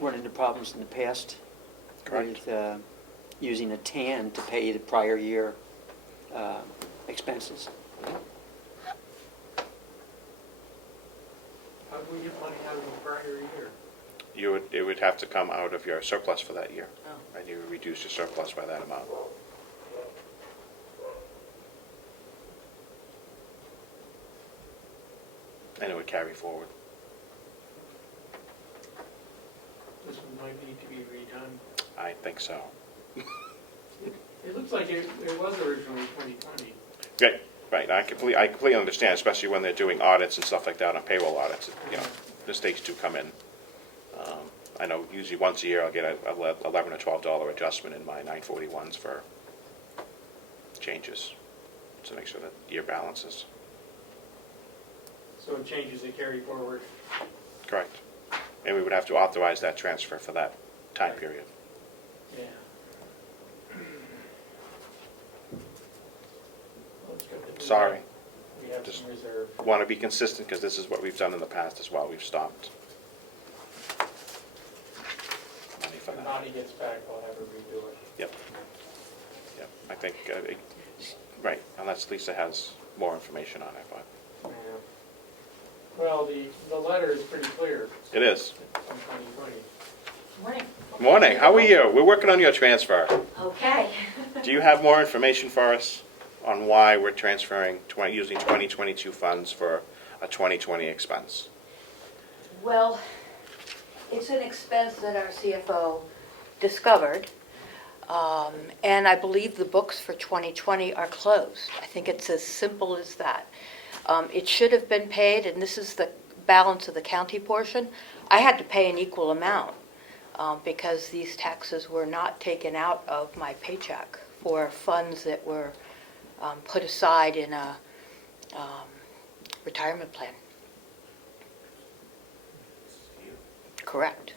run into problems in the past Correct. with using a TAN to pay the prior year expenses. How do we get money out of the prior year? It would have to come out of your surplus for that year. Oh. And you would reduce your surplus by that amount. And it would carry forward. This one might need to be redone. I think so. It looks like it was originally 2020. Right. I completely understand, especially when they're doing audits and stuff like that on payroll audits. You know, mistakes do come in. I know usually once a year I'll get a $11 or $12 adjustment in my 941s for changes to make sure that year balances. So it changes the carry forward. Correct. And we would have to authorize that transfer for that time period. Yeah. Well, it's good to do Sorry. that. We have Just some reserve. want to be consistent because this is what we've done in the past as well. We've stopped money for When that. Bonnie gets back, I'll have her redo it. Yep. Yep. I think, right, unless Lisa has more information on it, but Yeah. Well, the letter is pretty clear. it is. From 2020. Morning. Morning, how are you? We're working on your transfer. Okay. Do you have more information for us on why we're transferring, using 2022 funds for a 2020 expense? Well, it's an expense that our CFO discovered, and I believe the books for 2020 are closed. I think it's as simple as that. It should have been paid, and this is the balance of the county portion. I had to pay an equal amount because these taxes were not taken out of my paycheck for funds that were put aside in a retirement plan. Correct.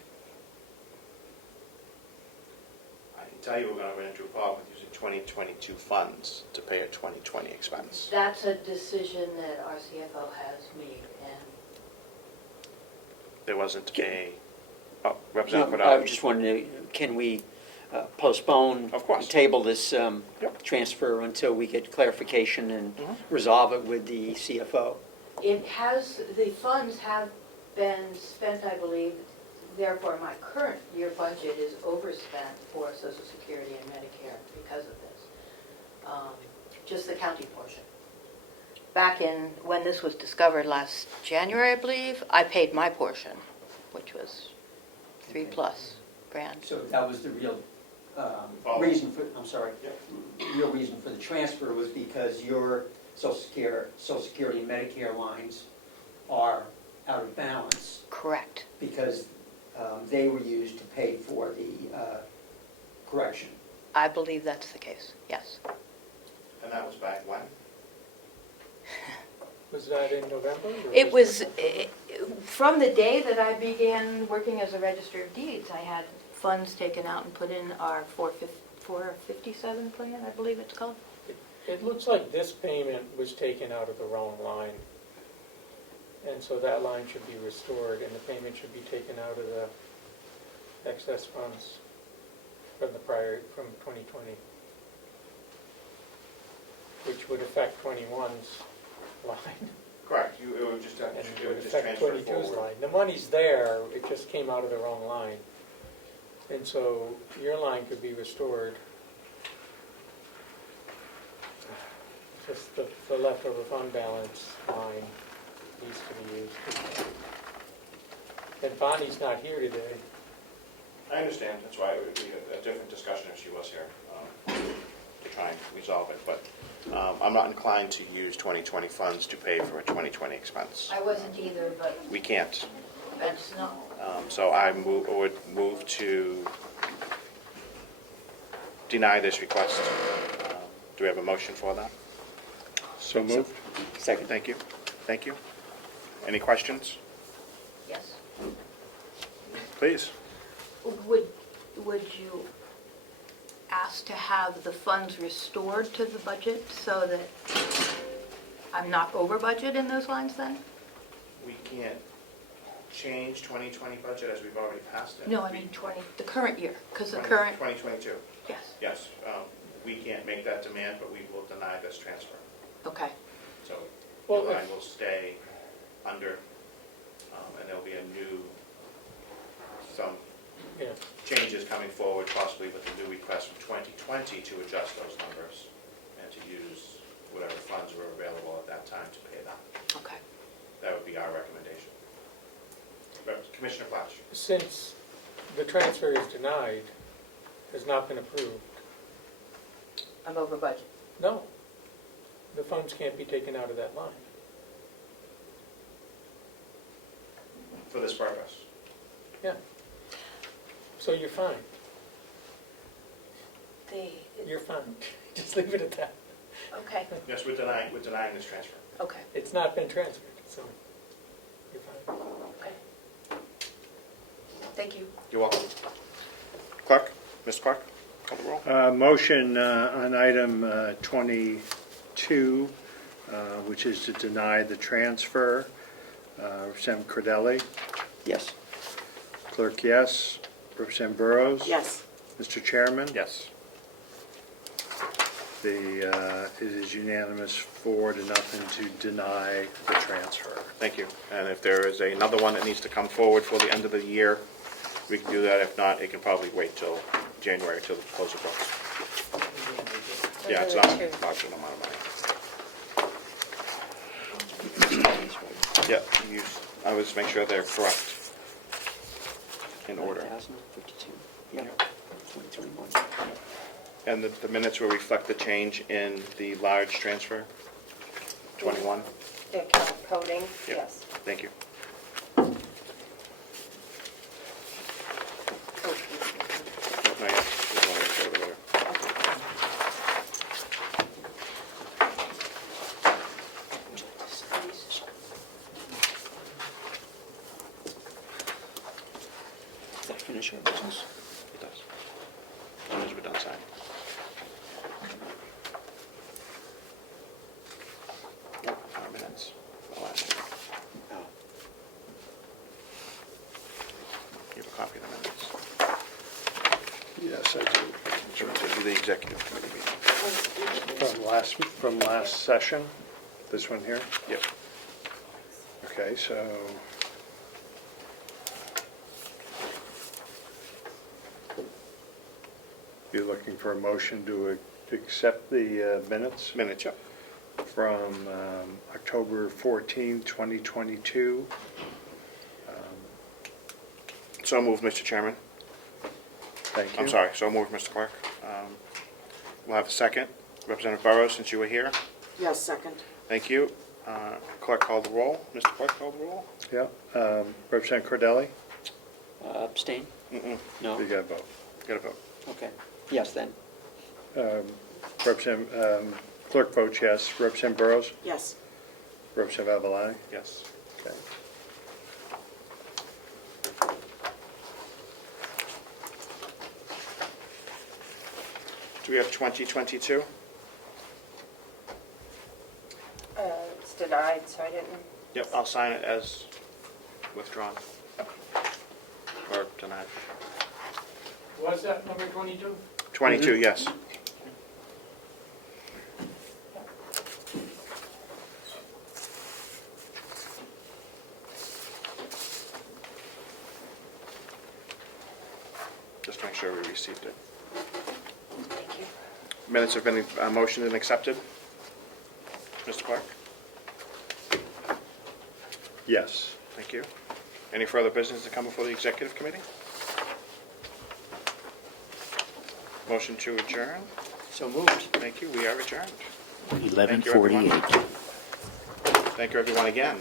I can tell you we're going to run into a problem with using 2022 funds to pay a 2020 expense. That's a decision that our CFO has made, and There wasn't a, Representative No, Cordell. I just wanted to, can we postpone? Of course. Table this transfer until we get clarification and resolve it with the CFO? it has, the funds have been spent, I believe, therefore my current year budget is overspent for Social Security and Medicare because of this. Just the county portion. Back in, when this was discovered last January, I believe, I paid my portion, which was $3+ grand. So that was the real reason for, I'm sorry, the real reason for the transfer was because your Social Security and Medicare lines are out of balance Correct. because they were used to pay for the correction. I believe that's the case, yes. And that was back when? Was that in November? Or It was, from the day that I began working as a Register of Deeds, I had funds taken out and put in our 457 plan, I believe it's called. It looks like this payment was taken out of the wrong line. And so that line should be restored and the payment should be taken out of the excess funds from 2020. Which would affect 21's line. Correct, it would just, And it it would would just affect transfer 22's forward. line. The money's there, it just came out of the wrong line. And so your line could be restored. Just the leftover fund balance line needs to be used. And Bonnie's not here today. I understand, that's why it would be a different discussion if she was here, to try and resolve it, but I'm not inclined to use 2020 funds to pay for a 2020 expense. I wasn't either, but We can't. that's not, So I would move to deny this request. Do we have a motion for that? So moved. Second. Thank you. Thank you. Any questions? yes. Please. Would you ask to have the funds restored to the budget so that I'm not over budget in those lines then? We can't change 2020 budget as we've already passed it. No, I mean the current year, because the 20 current, 2022. yes, Yes, we can't make that demand, but we will deny this transfer. okay. So Well, the line will stay under, and there'll be some Yeah. changes coming forward, possibly with the new request from 2020 to adjust those numbers and to use whatever funds were available at that time to pay that. Okay. That would be our recommendation. Commissioner Flash. Since the transfer is denied, has not been approved, I'm over budget. no, the funds can't be taken out of that line. For this purpose. Yeah. So you're fine. You're fine. Just leave it at that. Okay, Yes, we're denying this transfer. okay, It's not been transferred, so you're fine. okay. Thank you. You're welcome. Clerk, Mr. Clerk, call the roll. Motion on item 22, which is to deny the transfer. Representative Cordelli? Yes. Clerk, yes. Representative Burrows? Yes. Mr. Chairman? Yes. It is unanimous 4-0 to deny the transfer. Thank you. And if there is another one that needs to come forward for the end of the year, we can do that. If not, it can probably wait till January till the close of books. Yeah, it's not a large amount of money. Yeah, I always make sure they're correct in order. 1,052, yeah, 2021. And the minutes will reflect the change in the large transfer, 21? The account coding, Yeah. yes. Thank you. Not yet. There's one over there. Does that finish your business? It does. As soon as we're done signing. Yep, our minutes. The last one. Oh. You have a copy of the minutes? Yes, I do. Sure, to do the executive committee meeting. From last session, this one here? Yep. Okay, so you're looking for a motion to accept the minutes Minutes, yep. from October 14, 2022. So moved, Mr. Chairman. Thank you. I'm sorry, so moved, Mr. Clerk. We'll have a second. Representative Burrows, since you were here. Yes, second. Thank you. Clerk, call the roll. Mr. Clerk, call the roll. Yeah. Representative Cordelli? Abstain? Mm-mm. No? You got to vote. Got to vote. Okay. Yes, then. Representative, clerk votes yes. Representative Burrows? Yes. Representative Avalani? Yes. Okay. Do we have 2022? It's denied, so I didn't. Yep, I'll sign it as withdrawn. Or denied. What's that, number 22? 22, yes. Just to make sure we received it. Thank you. Minutes have been motioned and accepted. Mr. Clark? Yes. Thank you. Any further business to come before the executive committee? Motion to adjourn? So moved. Thank you. We are adjourned. 11:48. Thank you, everyone, again.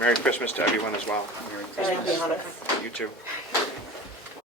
Merry Christmas to everyone as well. Happy Hanukkah. You too.